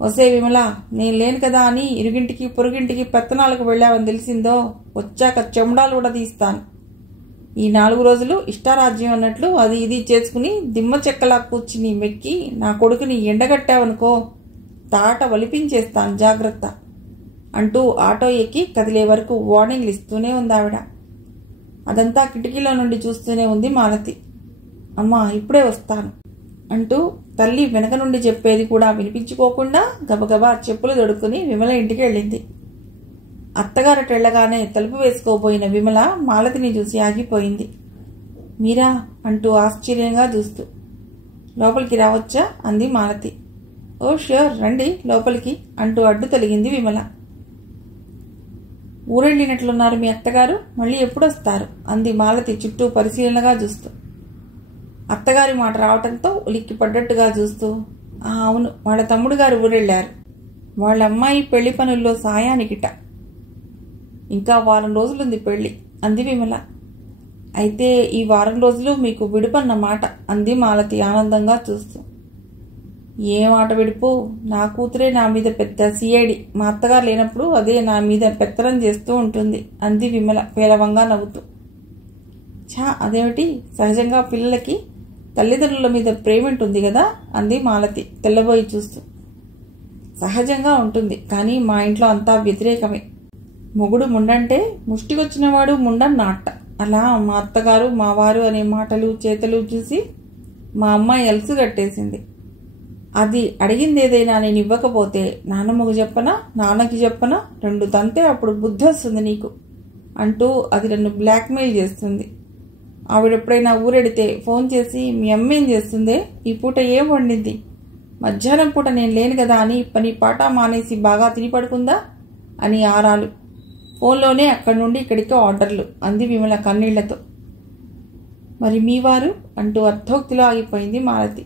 వసే విమల, నేను లేను కదా అని ఇరుగింటికి పొరుగింటికి పెత్తనాలకు వెళ్ళావని తెలిసిందో వచ్చాక చెమడాలు కూడా తీస్తాను. ఈ 4 రోజులు ఇష్టారాజ్యం అన్నట్లు అది ఇది చేసుకుని దిమ్మ చెక్కలా కూర్చుని మెక్కి నా కొడుకుని ఎండగట్టావనుకో తాట వలిపించేస్తాను, జాగ్రత్త అంటూ ఆటో ఎక్కి కదిలే వరకు వార్నింగ్లు ఇస్తూనే ఉంది ఆవిడ. అదంతా కిటికీలో నుండి చూస్తూనే ఉంది మాలతి. అమ్మా ఇప్పుడే వస్తాను అంటూ తల్లి వెనక నుండి చెప్పేది కూడా వినిపించుకోకుండా గబగబా చెప్పులు దొడుక్కుని విమల ఇంటికి వెళ్ళింది. అత్తగారట వెళ్ళగానే తలుపు వేసుకోబోయిన విమల మాలతిని చూసి ఆగిపోయింది. మీరా అంటూ ఆశ్చర్యంగా చూస్తూ. లోపలికి రావచ్చా అంది మాలతి. ఓ ష్యూర్, రండి లోపలికి అంటూ అడ్డు తొలగింది విమల. ఊరెళ్ళినట్లున్నారు మీ అత్తగారు, మళ్ళీ ఎప్పుడొస్తారు అంది మాలతి చుట్టూ పరిశీలనగా చూస్తూ. అత్తగారి మాట రావటంతో ఉలిక్కి పడ్డట్టుగా చూస్తూ, అవును, వాళ్ళ తమ్ముడు గారు ఊరెళ్ళారు. వాళ్ళ అమ్మాయి పెళ్లి పనుల్లో సాయానికిట. ఇంకా వారం రోజులుంది పెళ్లి అంది విమల. అయితే ఈ వారం రోజులు మీకు విడుపన్నమాట అంది మాలతి ఆనందంగా చూస్తూ. ఏ మాట విడుపు, నా కూతురే నా మీద పెద్ద సిఐడి. మా అత్తగారు లేనప్పుడు అదే నా మీద పెత్తనం చేస్తూ ఉంటుంది అంది విమల పేలవంగా నవ్వుతూ. అదేమిటి, సహజంగా పిల్లలకి తల్లిదండ్రుల మీద ప్రేమ ఉంటుంది కదా అంది మాలతి తెల్లబోయి చూస్తూ. సహజంగా ఉంటుంది, కానీ మా ఇంట్లో అంతా వ్యతిరేకమే. మొగుడు ముండంటే ముష్టికొచ్చినవాడు ముండన్నాట. అలా మా అత్తగారు మా వారు అనే మాటలు చేతలు చూసి మా అమ్మాయి ఎలుసు కట్టేసింది. అది అడిగిందేదైనా నేను ఇవ్వకపోతే నాన్నమ్మకు చెప్పనా, నాన్నకి చెప్పనా, 2 తంతే అప్పుడు బుద్ధి వస్తుంది నీకు అంటూ అది నన్ను బ్లాక్మెయిల్ చేస్తుంది. ఆవిడెప్పుడైనా ఊరెడితే ఫోన్ చేసి మీ అమ్మ ఏం చేస్తుందే, ఈ పూట ఏం వండింది, మధ్యాహ్నం పూట నేను లేను కదా అని పని పాట మానేసి బాగా తిని పడుకుందా అని ఆరాలు. ఫోన్లోనే అక్కడి నుండి ఇక్కడికి ఆర్డర్లు అంది విమల కన్నీళ్లతో. మరి మీ వారు అంటూ అర్థోక్తిలో ఆగిపోయింది మాలతి.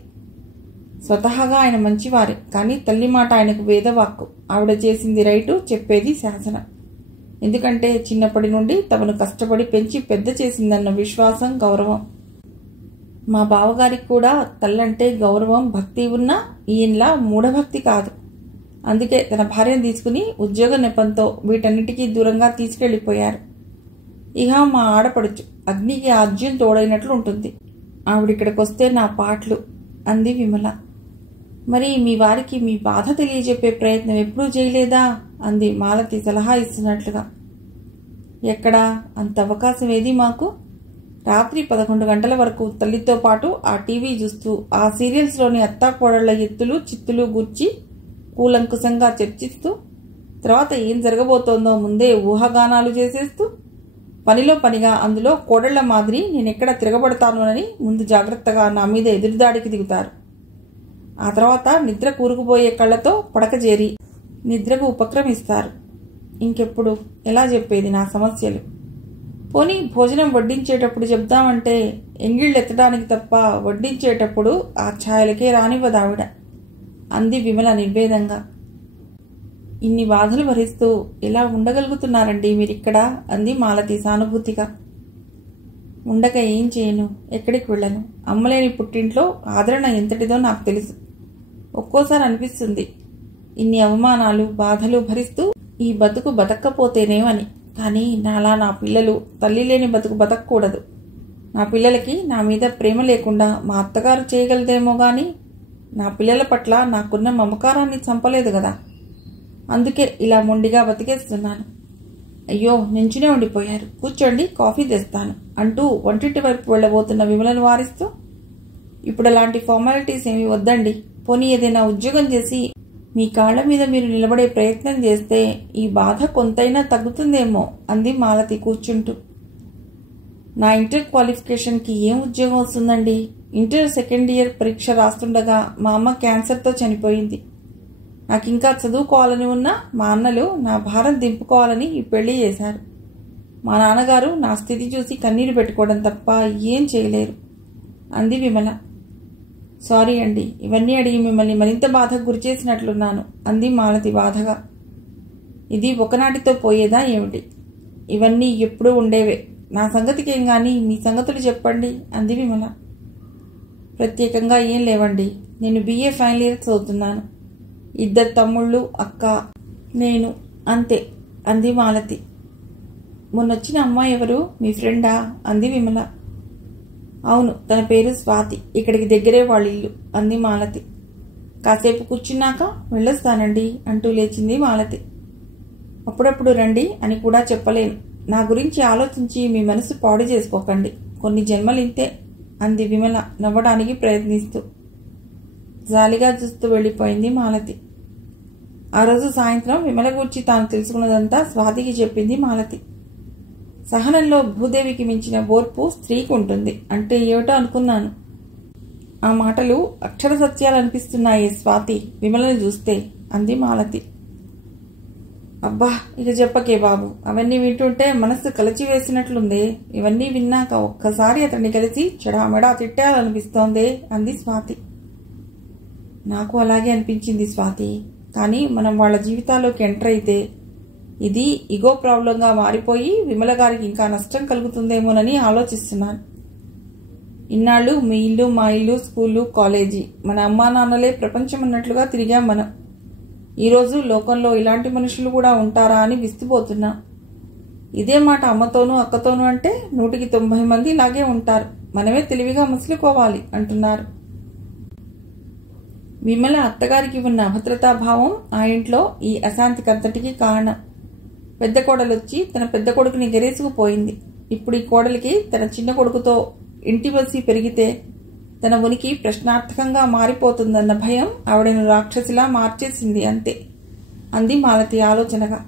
స్వతహాగా ఆయన మంచివారే, కానీ తల్లి మాట ఆయనకు వేదవాక్కు. ఆవిడ చేసింది రైటు, చెప్పేది శాసనం. ఎందుకంటే చిన్నప్పటి నుండి తమను కష్టపడి పెంచి పెద్ద చేసిందన్న విశ్వాసం, గౌరవం. మా బావగారికి కూడా తల్లంటే గౌరవం, భక్తి ఉన్నా ఈయనలా మూఢభక్తి కాదు. అందుకే తన భార్యను తీసుకుని ఉద్యోగ నెపంతో వీటన్నిటికీ దూరంగా తీసుకెళ్లిపోయారు. ఇహ మా ఆడపడుచు అగ్నికి ఆజ్యం తోడైనట్లు ఉంటుంది. ఆవిడిక్కడికొస్తే నా పాటలు అంది విమల. మరి మీ వారికి మీ బాధ తెలియజెప్పే ప్రయత్నం ఎప్పుడూ చేయలేదా అంది మాలతి సలహా ఇస్తున్నట్లుగా. ఎక్కడా, అంత అవకాశం ఏది మాకు. రాత్రి 11 గంటల వరకు తల్లితో పాటు ఆ టీవీ చూస్తూ ఆ సీరియల్స్లోని అత్తాకోడళ్ల ఎత్తులు చిత్తులు గూర్చి కూలంకుశంగా చర్చిస్తూ, తర్వాత ఏం జరగబోతోందో ముందే ఊహాగానాలు చేసేస్తూ, పనిలో పనిగా అందులో కోడళ్ల మాదిరి నేనెక్కడ తిరగబడతానోనని ముందు జాగ్రత్తగా నా మీద ఎదురుదాడికి దిగుతారు. ఆ తర్వాత నిద్ర కూరుకుపోయే కళ్లతో పడకజేరి నిద్రకు ఉపక్రమిస్తారు. ఇంకెప్పుడు ఎలా చెప్పేది నా సమస్యలు? పోనీ భోజనం వడ్డించేటప్పుడు చెప్దామంటే ఎంగిళ్ళెత్తడానికి తప్ప వడ్డించేటప్పుడు ఆ ఛాయలకే రానివ్వదావిడ అంది విమల నిర్వేదంగా. ఇన్ని బాధలు భరిస్తూ ఎలా ఉండగలుగుతున్నారండి మీరిక్కడ అంది మాలతి సానుభూతిగా. ఉండక ఏం చేయను, ఎక్కడికి వెళ్ళను. అమ్మలేని పుట్టింట్లో ఆదరణ ఎంతటిదో నాకు తెలుసు. ఒక్కోసారి అనిపిస్తుంది ఇన్ని అవమానాలు బాధలు భరిస్తూ ఈ బతుకు బతక్కపోతేనేమని. కానీ నాలా నా పిల్లలు తల్లి లేని బతుకు బతకూడదు. నా పిల్లలకి నా మీద ప్రేమ లేకుండా మా అత్తగారు చేయగలదేమో గాని నా పిల్లల పట్ల నాకున్న మమకారాన్ని చంపలేదు కదా. అందుకే ఇలా మొండిగా బతికేస్తున్నాను. అయ్యో, నించునే ఉండిపోయారు, కూర్చోండి, కాఫీ తెస్తాను అంటూ వంటింటి వైపు వెళ్ళబోతున్న విమలను వారిస్తూ, ఇప్పుడు అలాంటి ఫార్మాలిటీస్ ఏమీ వద్దండి. పోనీ ఏదైనా ఉద్యోగం చేసి మీ కాళ్ల మీద మీరు నిలబడే ప్రయత్నం చేస్తే ఈ బాధ కొంతైనా తగ్గుతుందేమో అంది మాలతి కూర్చుంటూ. నా ఇంటర్ క్వాలిఫికేషన్కి ఏం ఉద్యోగం వస్తుందండి? ఇంటర్ 2nd ఇయర్ పరీక్ష రాస్తుండగా మా అమ్మ క్యాన్సర్తో చనిపోయింది. నాకింకా చదువుకోవాలని ఉన్నా మా అన్నలు నా భారం దింపుకోవాలని ఈ పెళ్లి చేశారు. మా నాన్నగారు నా స్థితి చూసి కన్నీరు పెట్టుకోవడం తప్ప ఏం చేయలేరు అంది విమల. సారీ అండి, ఇవన్నీ అడిగి మిమ్మల్ని మరింత బాధకు గురిచేసినట్లున్నాను అంది మాలతి బాధగా. ఇది ఒకనాటితో పోయేదా ఏమిటి? ఇవన్నీ ఎప్పుడూ ఉండేవే. నా సంగతికేం గాని మీ సంగతులు చెప్పండి అంది విమల. ప్రత్యేకంగా ఏం లేవండి. నేను BA ఫైనల్ ఇయర్ చదువుతున్నాను. 2 తమ్ముళ్ళు, అక్క, నేను, అంతే అంది మాలతి. మొన్నొచ్చిన అమ్మాయి ఎవరు? మీ ఫ్రెండా అంది విమల. అవును, తన పేరు స్వాతి. ఇక్కడికి దగ్గరే వాళ్ళ ఇల్లు అంది మాలతి. కాసేపు కూర్చున్నాక వెళ్ళొస్తానండి అంటూ లేచింది మాలతి. అప్పుడప్పుడు రండి అని కూడా చెప్పలేను. నా గురించి ఆలోచించి మీ మనసు పాడు చేసుకోకండి. కొన్ని జన్మలింతే అంది విమల నవ్వడానికి ప్రయత్నిస్తూ. జాలిగా చూస్తూ వెళ్ళిపోయింది మాలతి. ఆ రోజు సాయంత్రం విమల గూర్చి తాను తెలుసుకున్నదంతా స్వాతికి చెప్పింది మాలతి. సహనంలో భూదేవికి మించిన ఓర్పు స్త్రీకి ఉంటుంది అంటే ఏమిటో అనుకున్నాను. ఆ మాటలు అక్షర సత్యాలు అనిపిస్తున్నాయి స్వాతి విమలను చూస్తే అంది మాలతి. అబ్బా, ఇక చెప్పకే బాబు. అవన్నీ వింటుంటే మనస్సు కలచివేసినట్లుందే. ఇవన్నీ విన్నాక ఒక్కసారి అతన్ని కలిసి చెడామెడా తిట్టాలనిపిస్తోందే అంది స్వాతి. నాకు అలాగే అనిపించింది స్వాతి. కానీ మనం వాళ్ళ జీవితాల్లోకి ఎంటర్ అయితే ఇది ఇగో ప్రాబ్లంగా మారిపోయి విమల గారికి ఇంకా నష్టం కలుగుతుందేమోనని ఆలోచిస్తున్నాను. ఇన్నాళ్ళు మీ ఇల్లు, మా ఇల్లు, స్కూళ్ళు, కాలేజీ, మన అమ్మా నాన్నలే ప్రపంచం అన్నట్లుగా తిరిగాం మనం. ఈరోజు లోకంలో ఇలాంటి మనుషులు కూడా ఉంటారా అని విస్తుపోతున్నా. ఇదే మాట అమ్మతోనూ అక్కతోనూ అంటే 100కి 90 మంది ఇలాగే ఉంటారు. మనమే తెలివిగా ముసులుకోవాలి అంటున్నారు. విమల అత్తగారికి ఉన్న అభద్రతాభావం ఆ ఇంట్లో ఈ అశాంతికంతటికి కారణం. పెద్ద కోడలొచ్చి తన పెద్ద కొడుకుని గెరేసుకుపోయింది. ఇప్పుడు ఈ కోడలికి తన చిన్న కొడుకుతో ఇంటిమసి పెరిగితే తన ఉనికి ప్రశ్నార్థకంగా మారిపోతుందన్న భయం ఆవిడను రాక్షసిలా మార్చేసింది అంతే అంది మాలతి ఆలోచనగా.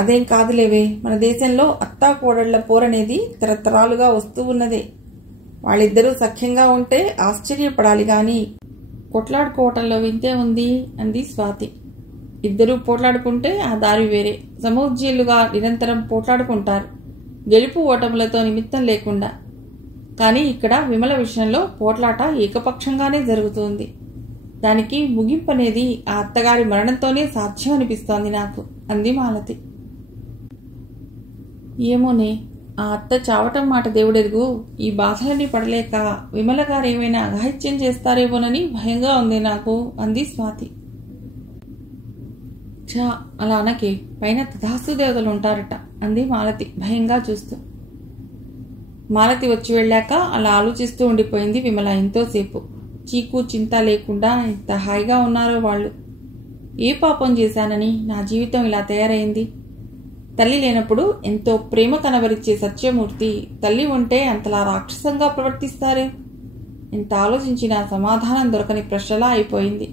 అదేం కాదులేవే, మన దేశంలో అత్తా కోడళ్ల పోరనేది తరతరాలుగా వస్తూ ఉన్నదే. వాళ్ళిద్దరూ సఖ్యంగా ఉంటే ఆశ్చర్యపడాలి గాని కొట్లాడుకోవటంలో వింతే ఉంది అంది స్వాతి. ఇద్దరూ పోట్లాడుకుంటే ఆ దారి వేరే. సమూజ్జీలుగా నిరంతరం పోట్లాడుకుంటారు, గెలుపు ఓటములతో నిమిత్తం లేకుండా. కానీ ఇక్కడ విమల విషయంలో పోట్లాట ఏకపక్షంగానే జరుగుతోంది. దానికి ముగింపనేది ఆ అత్తగారి మరణంతోనే సాధ్యం అనిపిస్తోంది నాకు అంది మాలతి. ఏమోనే, ఆ అత్త చావటం మాట దేవుడెరుగు. ఈ బాధలన్నీ పడలేక విమల గారు ఏమైనా అఘాయిత్యం చేస్తారేమోనని భయంగా ఉంది నాకు అంది స్వాతి. ఛా, అలా అనకే. పైన తథాస్తు దేవతలు ఉంటారట అంది మాలతి భయంగా చూస్తూ. మాలతి వచ్చి వెళ్ళాక అలా ఆలోచిస్తూ ఉండిపోయింది విమల ఎంతోసేపు. చీకు చింత లేకుండా ఎంత హాయిగా ఉన్నారో వాళ్ళు. ఏ పాపం చేశానని నా జీవితం ఇలా తయారైంది? తల్లి లేనప్పుడు ఎంతో ప్రేమ కనబరిచే సత్యమూర్తి తల్లి ఉంటే అంతలా రాక్షసంగా ప్రవర్తిస్తారే? ఎంత ఆలోచించినా సమాధానం దొరకని ప్రశ్నలా అయిపోయింది.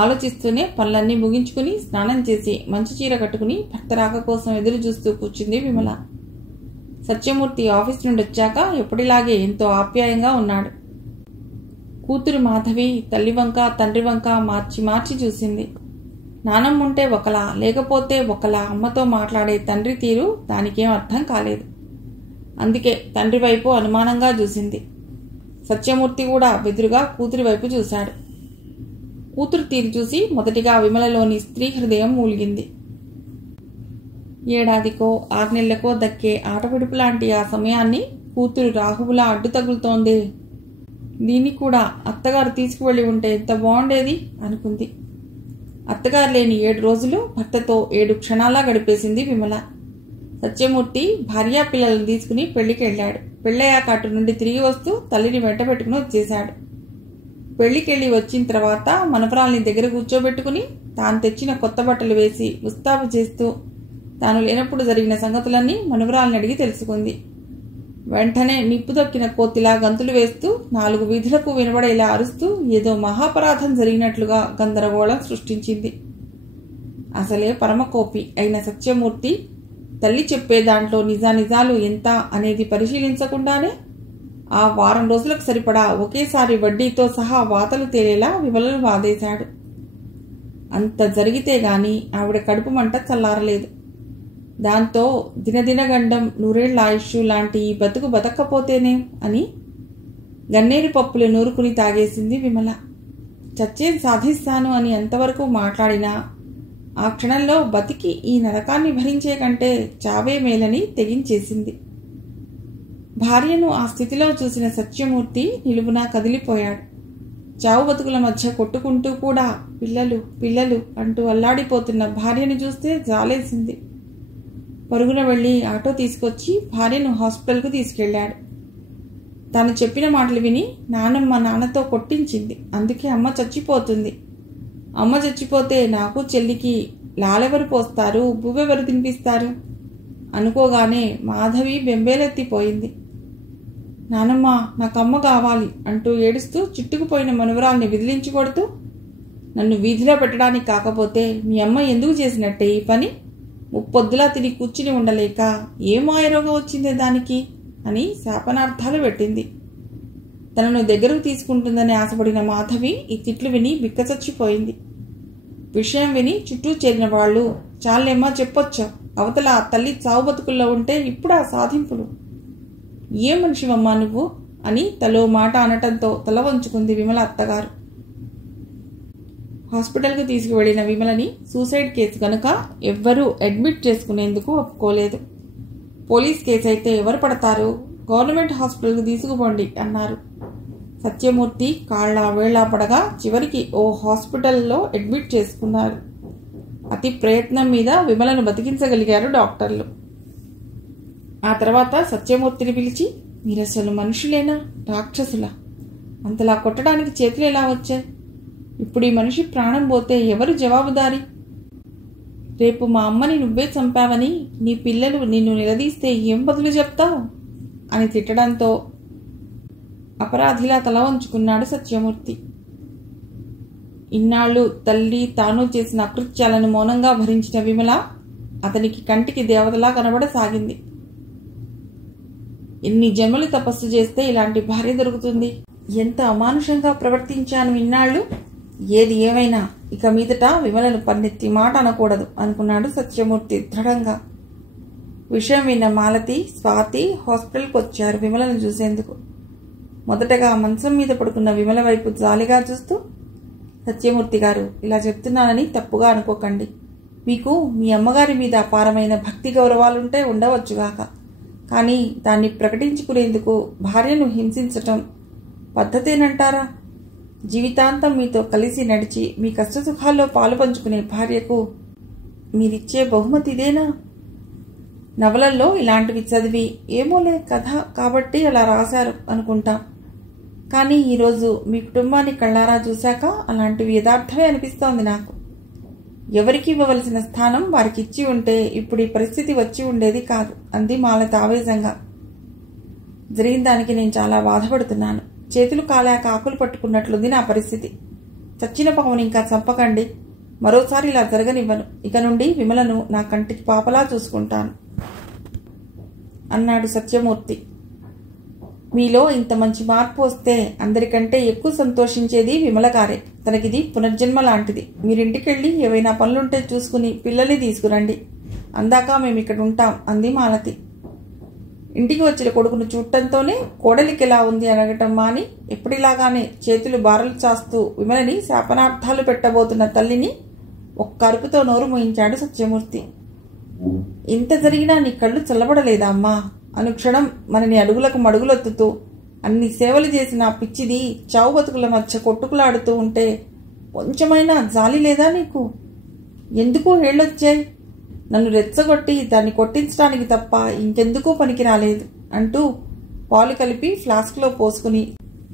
ఆలోచిస్తూనే పనులన్నీ ముగించుకుని స్నానం చేసి మంచి చీర కట్టుకుని భర్త రాక కోసం ఎదురు చూస్తూ కూర్చుంది విమల. సత్యమూర్తి ఆఫీస్ నుండి వచ్చాక ఎప్పటిలాగే ఎంతో ఆప్యాయంగా ఉన్నాడు. కూతురు మాధవి తల్లి వంక తండ్రి వంక మార్చి మార్చి చూసింది. నానమ్ముంటే ఒకలా, లేకపోతే ఒకలా అమ్మతో మాట్లాడే తండ్రి తీరు దానికేం అర్థం కాలేదు. అందుకే తండ్రి వైపు అనుమానంగా చూసింది. సత్యమూర్తి కూడా బెదురుగా కూతురి వైపు చూశాడు. కూతురు తీరు చూసి మొదటిగా విమలలోని స్త్రీ హృదయం మూలిగింది. ఏడాదికో 6 నెలలకో దక్కే ఆటవిడుపు లాంటి ఆ సమయాన్ని కూతురు రాహువులా అడ్డు తగులుతోంది. దీన్ని కూడా అత్తగారు తీసుకువెళ్లి ఉంటే ఎంత బాగుండేది అనుకుంది. అత్తగారు లేని 7 రోజులు భర్తతో 7 క్షణాలా గడిపేసింది విమల. సత్యమూర్తి భార్యా పిల్లలను తీసుకుని పెళ్లికి వెళ్ళాడు. పెళ్ళయ్యాక అటు నుండి తిరిగి వస్తూ తల్లిని వెంట పెట్టుకుని వచ్చేశాడు. పెళ్లికెళ్లి వచ్చిన తర్వాత మనవరాల్ని దగ్గర కూర్చోబెట్టుకుని తాను తెచ్చిన కొత్త బట్టలు వేసి ముస్తాబు చేస్తూ తాను లేనప్పుడు జరిగిన సంగతులన్నీ మనవరాల్ని అడిగి తెలుసుకుంది. వెంటనే నిప్పుదొక్కిన కోతిలా గంతులు వేస్తూ 4 వీధులకు వినబడేలా అరుస్తూ ఏదో మహాపరాధం జరిగినట్లుగా గందరగోళం సృష్టించింది. అసలే పరమకోపి అయిన సత్యమూర్తి తల్లి చెప్పే దాంట్లో నిజానిజాలు ఎంత అనేది పరిశీలించకుండానే ఆ వారం రోజులకు సరిపడా ఒకేసారి వడ్డీతో సహా వాతలు తేలేలా విమలను వాదేశాడు. అంత జరిగితే గాని ఆవిడ కడుపు మంట చల్లారలేదు. దాంతో దినదినగండం నూరేళ్ల ఆయుష్ లాంటి ఈ బతుకు బతక్కపోతేనే అని గన్నేరు పప్పులు నూరుకుని తాగేసింది విమల. చచ్చేది సాధిస్తాను అని ఎంతవరకు మాట్లాడినా ఆ క్షణంలో బతికి ఈ నరకాన్ని భరించే కంటే చావే మేలని తెగించేసింది. భార్యను ఆ స్థితిలో చూసిన సత్యమూర్తి నిలువునా కదిలిపోయాడు. చావు బతుకుల మధ్య కొట్టుకుంటూ కూడా పిల్లలు పిల్లలు అంటూ అల్లాడిపోతున్న భార్యను చూస్తే జాలేసింది. పరుగున వెళ్లి ఆటో తీసుకొచ్చి భార్యను హాస్పిటల్కు తీసుకెళ్లాడు. తాను చెప్పిన మాటలు విని నానమ్మ నాన్నతో కొట్టించింది. అందుకే అమ్మ చచ్చిపోతుంది. అమ్మ చచ్చిపోతే నాకు చెల్లికి లాలెవరు పోస్తారు, బువ్వెవరు తినిపిస్తారు అనుకోగానే మాధవి బెంబేలెత్తిపోయింది. నానమ్మ నాకమ్మ కావాలి అంటూ ఏడుస్తూ చిట్టుకుపోయిన మనవరాల్ని విదిలించి కొడుతూ, నన్ను వీధిలో పెట్టడానికి కాకపోతే మీ అమ్మ ఎందుకు చేసినట్టే ఈ పని? ముప్పొద్దులా తిని కూర్చుని ఉండలేక ఏ మాయరోగం వచ్చిందే దానికి అని శాపనార్థాలు పెట్టింది. తనను దగ్గరకు తీసుకుంటుందని ఆశపడిన మాధవి ఈ తిట్లు విని బిక్కచచ్చిపోయింది. విషయం విని చుట్టూ చేరిన వాళ్ళు, చాలేమ్మా చెప్పొచ్చా, అవతల తల్లి చావు బతుకుల్లో ఉంటే ఇప్పుడు ఆ సాధింపులు, ఏ మనిషివమ్మా నువ్వు అని తలో మాట అనటంతో తల వంచుకుంది విమల అత్తగారు. హాస్పిటల్కు తీసుకువెళ్లిన విమలని సూసైడ్ కేసు కనుక ఎవ్వరూ అడ్మిట్ చేసుకునేందుకు ఒప్పుకోలేదు. పోలీస్ కేసు అయితే ఎవరు పడతారు, గవర్నమెంట్ హాస్పిటల్కు తీసుకుపోండి అన్నారు. సత్యమూర్తి కాళ్ళ వేళ పడగా చివరికి ఓ హాస్పిటల్లో అడ్మిట్ చేసుకున్నారు. అతి ప్రయత్నం మీద విమలను బతికించగలిగారు డాక్టర్లు. ఆ తర్వాత సత్యమూర్తిని పిలిచి, మీరసలు మనుషులేనా రాక్షసులా? అంతలా కొట్టడానికి చేతులు ఎలా వచ్చాయి? ఇప్పుడు ఈ మనిషి ప్రాణం పోతే ఎవరు జవాబుదారి? రేపు మా అమ్మని నువ్వే చంపావని నీ పిల్లలు నిన్ను నిలదీస్తే ఏం బదులు చెప్తావు అని తిట్టడంతో అపరాధిలా తల వంచుకున్నాడు సత్యమూర్తి. ఇన్నాళ్లు తల్లి తాను చేసిన అకృత్యాలను మౌనంగా భరించిన విమల అతనికి కంటికి దేవతలా కనబడసాగింది. ఎన్ని జన్మలు తపస్సు చేస్తే ఇలాంటి భార్య దొరుకుతుంది? ఎంత అమానుషంగా ప్రవర్తించాను ఇన్నాళ్లు. ఏది ఏమైనా ఇక మీదట విమలను పన్నెత్తి మాట అనకూడదు అనుకున్నాడు సత్యమూర్తి దృఢంగా. విషయం విన్న మాలతి, స్వాతి హాస్పిటల్కి వచ్చారు విమలను చూసేందుకు. మొదటగా మంచం మీద పడుకున్న విమల వైపు జాలిగా చూస్తూ, సత్యమూర్తి గారు, ఇలా చెప్తున్నానని తప్పుగా అనుకోకండి. మీకు మీ అమ్మగారి మీద అపారమైన భక్తి గౌరవాలుంటే ఉండవచ్చుగాక, కానీ దాన్ని ప్రకటించుకునేందుకు భార్యను హింసించటం పద్ధతేనంటారా? జీవితాంతం మీతో కలిసి నడిచి మీ కష్టసుఖాల్లో పాలు పంచుకునే భార్యకు మీరిచ్చే బహుమతి ఇదేనా? నవలల్లో ఇలాంటివి చదివి ఏమోలే కథ కాబట్టి అలా రాశారు అనుకుంటాం. కానీ ఈరోజు మీ కుటుంబాన్ని కళ్ళారా చూశాక అలాంటివి యథార్థమే అనిపిస్తోంది నాకు. ఎవరికి ఇవ్వవలసిన స్థానం వారికి ఇచ్చి ఉంటే ఇప్పుడు ఈ పరిస్థితి వచ్చి ఉండేది కాదు అంది మాలతి ఆవేశంగా. జరిగిన దానికి నేను చాలా బాధపడుతున్నాను. చేతులు కాలాక ఆకులు పట్టుకున్నట్లుంది నా పరిస్థితి. చచ్చిన పావుని ఇంకా చంపకండి. మరోసారి ఇలా జరగనివ్వను. ఇక నుండి విమలను నా కంటికి పాపలా చూసుకుంటాను అన్నాడు సత్యమూర్తి. మీలో ఇంత మంచి మార్పు వస్తే అందరికంటే ఎక్కువ సంతోషించేది విమలగారే. తనకిది పునర్జన్మ లాంటిది. మీరింటికెళ్ళి ఏవైనా పనులుంటే చూసుకుని పిల్లల్ని తీసుకురండి. అందాక మేమిక్కడ ఉంటాం అంది మాలతి. ఇంటికి వచ్చిన కొడుకును చూడటంతోనే కోడలికి ఎలా ఉంది అనగటం మాని ఎప్పటిలాగానే చేతులు బారలు చాస్తూ విమలని శాపనార్థాలు పెట్టబోతున్న తల్లిని ఒక్క అరుపుతో నోరు మోయించాడు సత్యమూర్తి. ఇంత జరిగినా నీ కళ్ళు చల్లబడలేదా అమ్మా? అనుక్షణం మనని అడుగులకు మడుగులొత్తుతూ అన్ని సేవలు చేసిన పిచ్చిది చావు బతుకుల మధ్య కొట్టుకులాడుతూ ఉంటే కొంచెమైనా జాలి లేదా నీకు? ఎందుకు హేళ్ళొచ్చాయి? నన్ను రెచ్చగొట్టి దాన్ని కొట్టించడానికి తప్ప ఇంకెందుకూ పనికి రాలేదు అంటూ పాలు కలిపి ఫ్లాస్క్లో పోసుకుని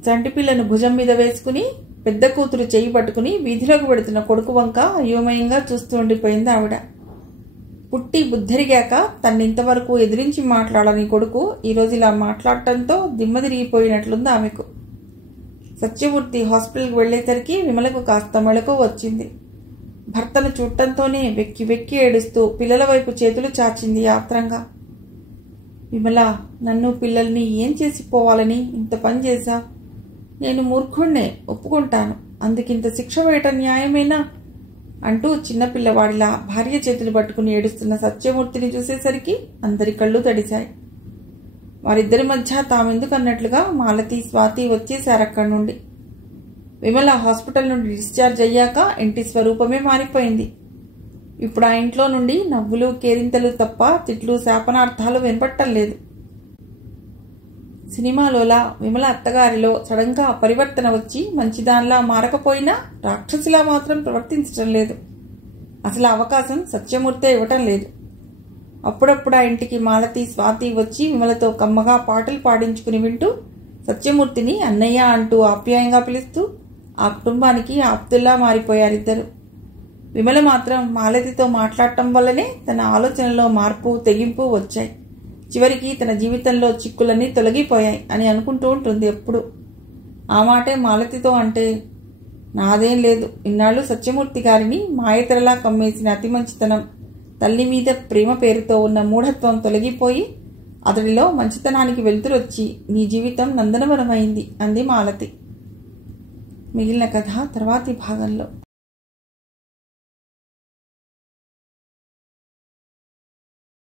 చంటిపిల్లను భుజం మీద వేసుకుని పెద్ద కూతురు చెయ్యి పట్టుకుని వీధిలోకి పెడుతున్న కొడుకు వంక అయోమయంగా చూస్తూ ఉండిపోయింది ఆవిడ. పుట్టి బుద్ధరిగాక తన్నింతవరకు ఎదిరించి మాట్లాడని కొడుకు ఈరోజు ఇలా మాట్లాడటంతో దిమ్మ తిరిగిపోయినట్లుంది ఆమెకు. సత్యమూర్తి హాస్పిటల్కి వెళ్లేసరికి విమలకు కాస్త మెళకువ వచ్చింది. భర్తను చూడటంతోనే వెక్కి వెక్కి ఏడుస్తూ పిల్లల వైపు చేతులు చాచింది ఆత్రంగా. విమల, నన్ను పిల్లల్ని ఏం చేసిపోవాలని ఇంత పని చేశా? నేను మూర్ఖుణ్ణే, ఒప్పుకుంటాను. అందుకింత శిక్ష వేయటం న్యాయమేనా అంటూ చిన్నపిల్లవాడిలా భార్య చేతులు పట్టుకుని ఏడుస్తున్న సత్యమూర్తిని చూసేసరికి అందరి కళ్ళు తడిశాయి. వారిద్దరి మధ్య తామెందుకన్నట్లుగా మాలతి, స్వాతి వచ్చేశారక్కడి నుండి. విమల హాస్పిటల్ నుండి డిశ్చార్జ్ అయ్యాక ఇంటి స్వరూపమే మారిపోయింది. ఇప్పుడు ఆ ఇంట్లో నుండి నవ్వులు, కేరింతలు తప్ప తిట్లు, శాపనార్థాలు వినపట్టం లేదు. సినిమాలోలా విమల అత్తగారిలో సడన్గా పరివర్తన వచ్చి మంచిదానిలా మారకపోయినా రాక్షసిలా మాత్రం ప్రవర్తించటం లేదు. అసలు అవకాశం సత్యమూర్తే ఇవ్వటం లేదు. అప్పుడప్పుడు ఆ ఇంటికి మాలతి, స్వాతి వచ్చి విమలతో కమ్మగా పాటలు పాడించుకుని వింటూ సత్యమూర్తిని అన్నయ్య అంటూ ఆప్యాయంగా పిలుస్తూ ఆ కుటుంబానికి ఆప్తుల్లా మారిపోయారిద్దరు. విమల మాత్రం మాలతితో మాట్లాడటం వల్లనే తన ఆలోచనలో మార్పు, తెగింపు వచ్చాయి. చివరికి తన జీవితంలో చిక్కులన్నీ తొలగిపోయాయి అని అనుకుంటూ ఉంటుంది ఎప్పుడు. ఆ మాటే మాలతితో అంటే, నాదేం లేదు, ఇన్నాళ్ళు సత్యమూర్తి గారిని మాయతెరలా కమ్మేసిన అతి మంచితనం, తల్లి మీద ప్రేమ పేరుతో ఉన్న మూఢత్వం తొలగిపోయి అతడిలో మంచితనానికి వెలుతురొచ్చి నీ జీవితం నందనవనమైంది అంది మాలతి. మిగిలిన కథ తర్వాతి భాగంలో.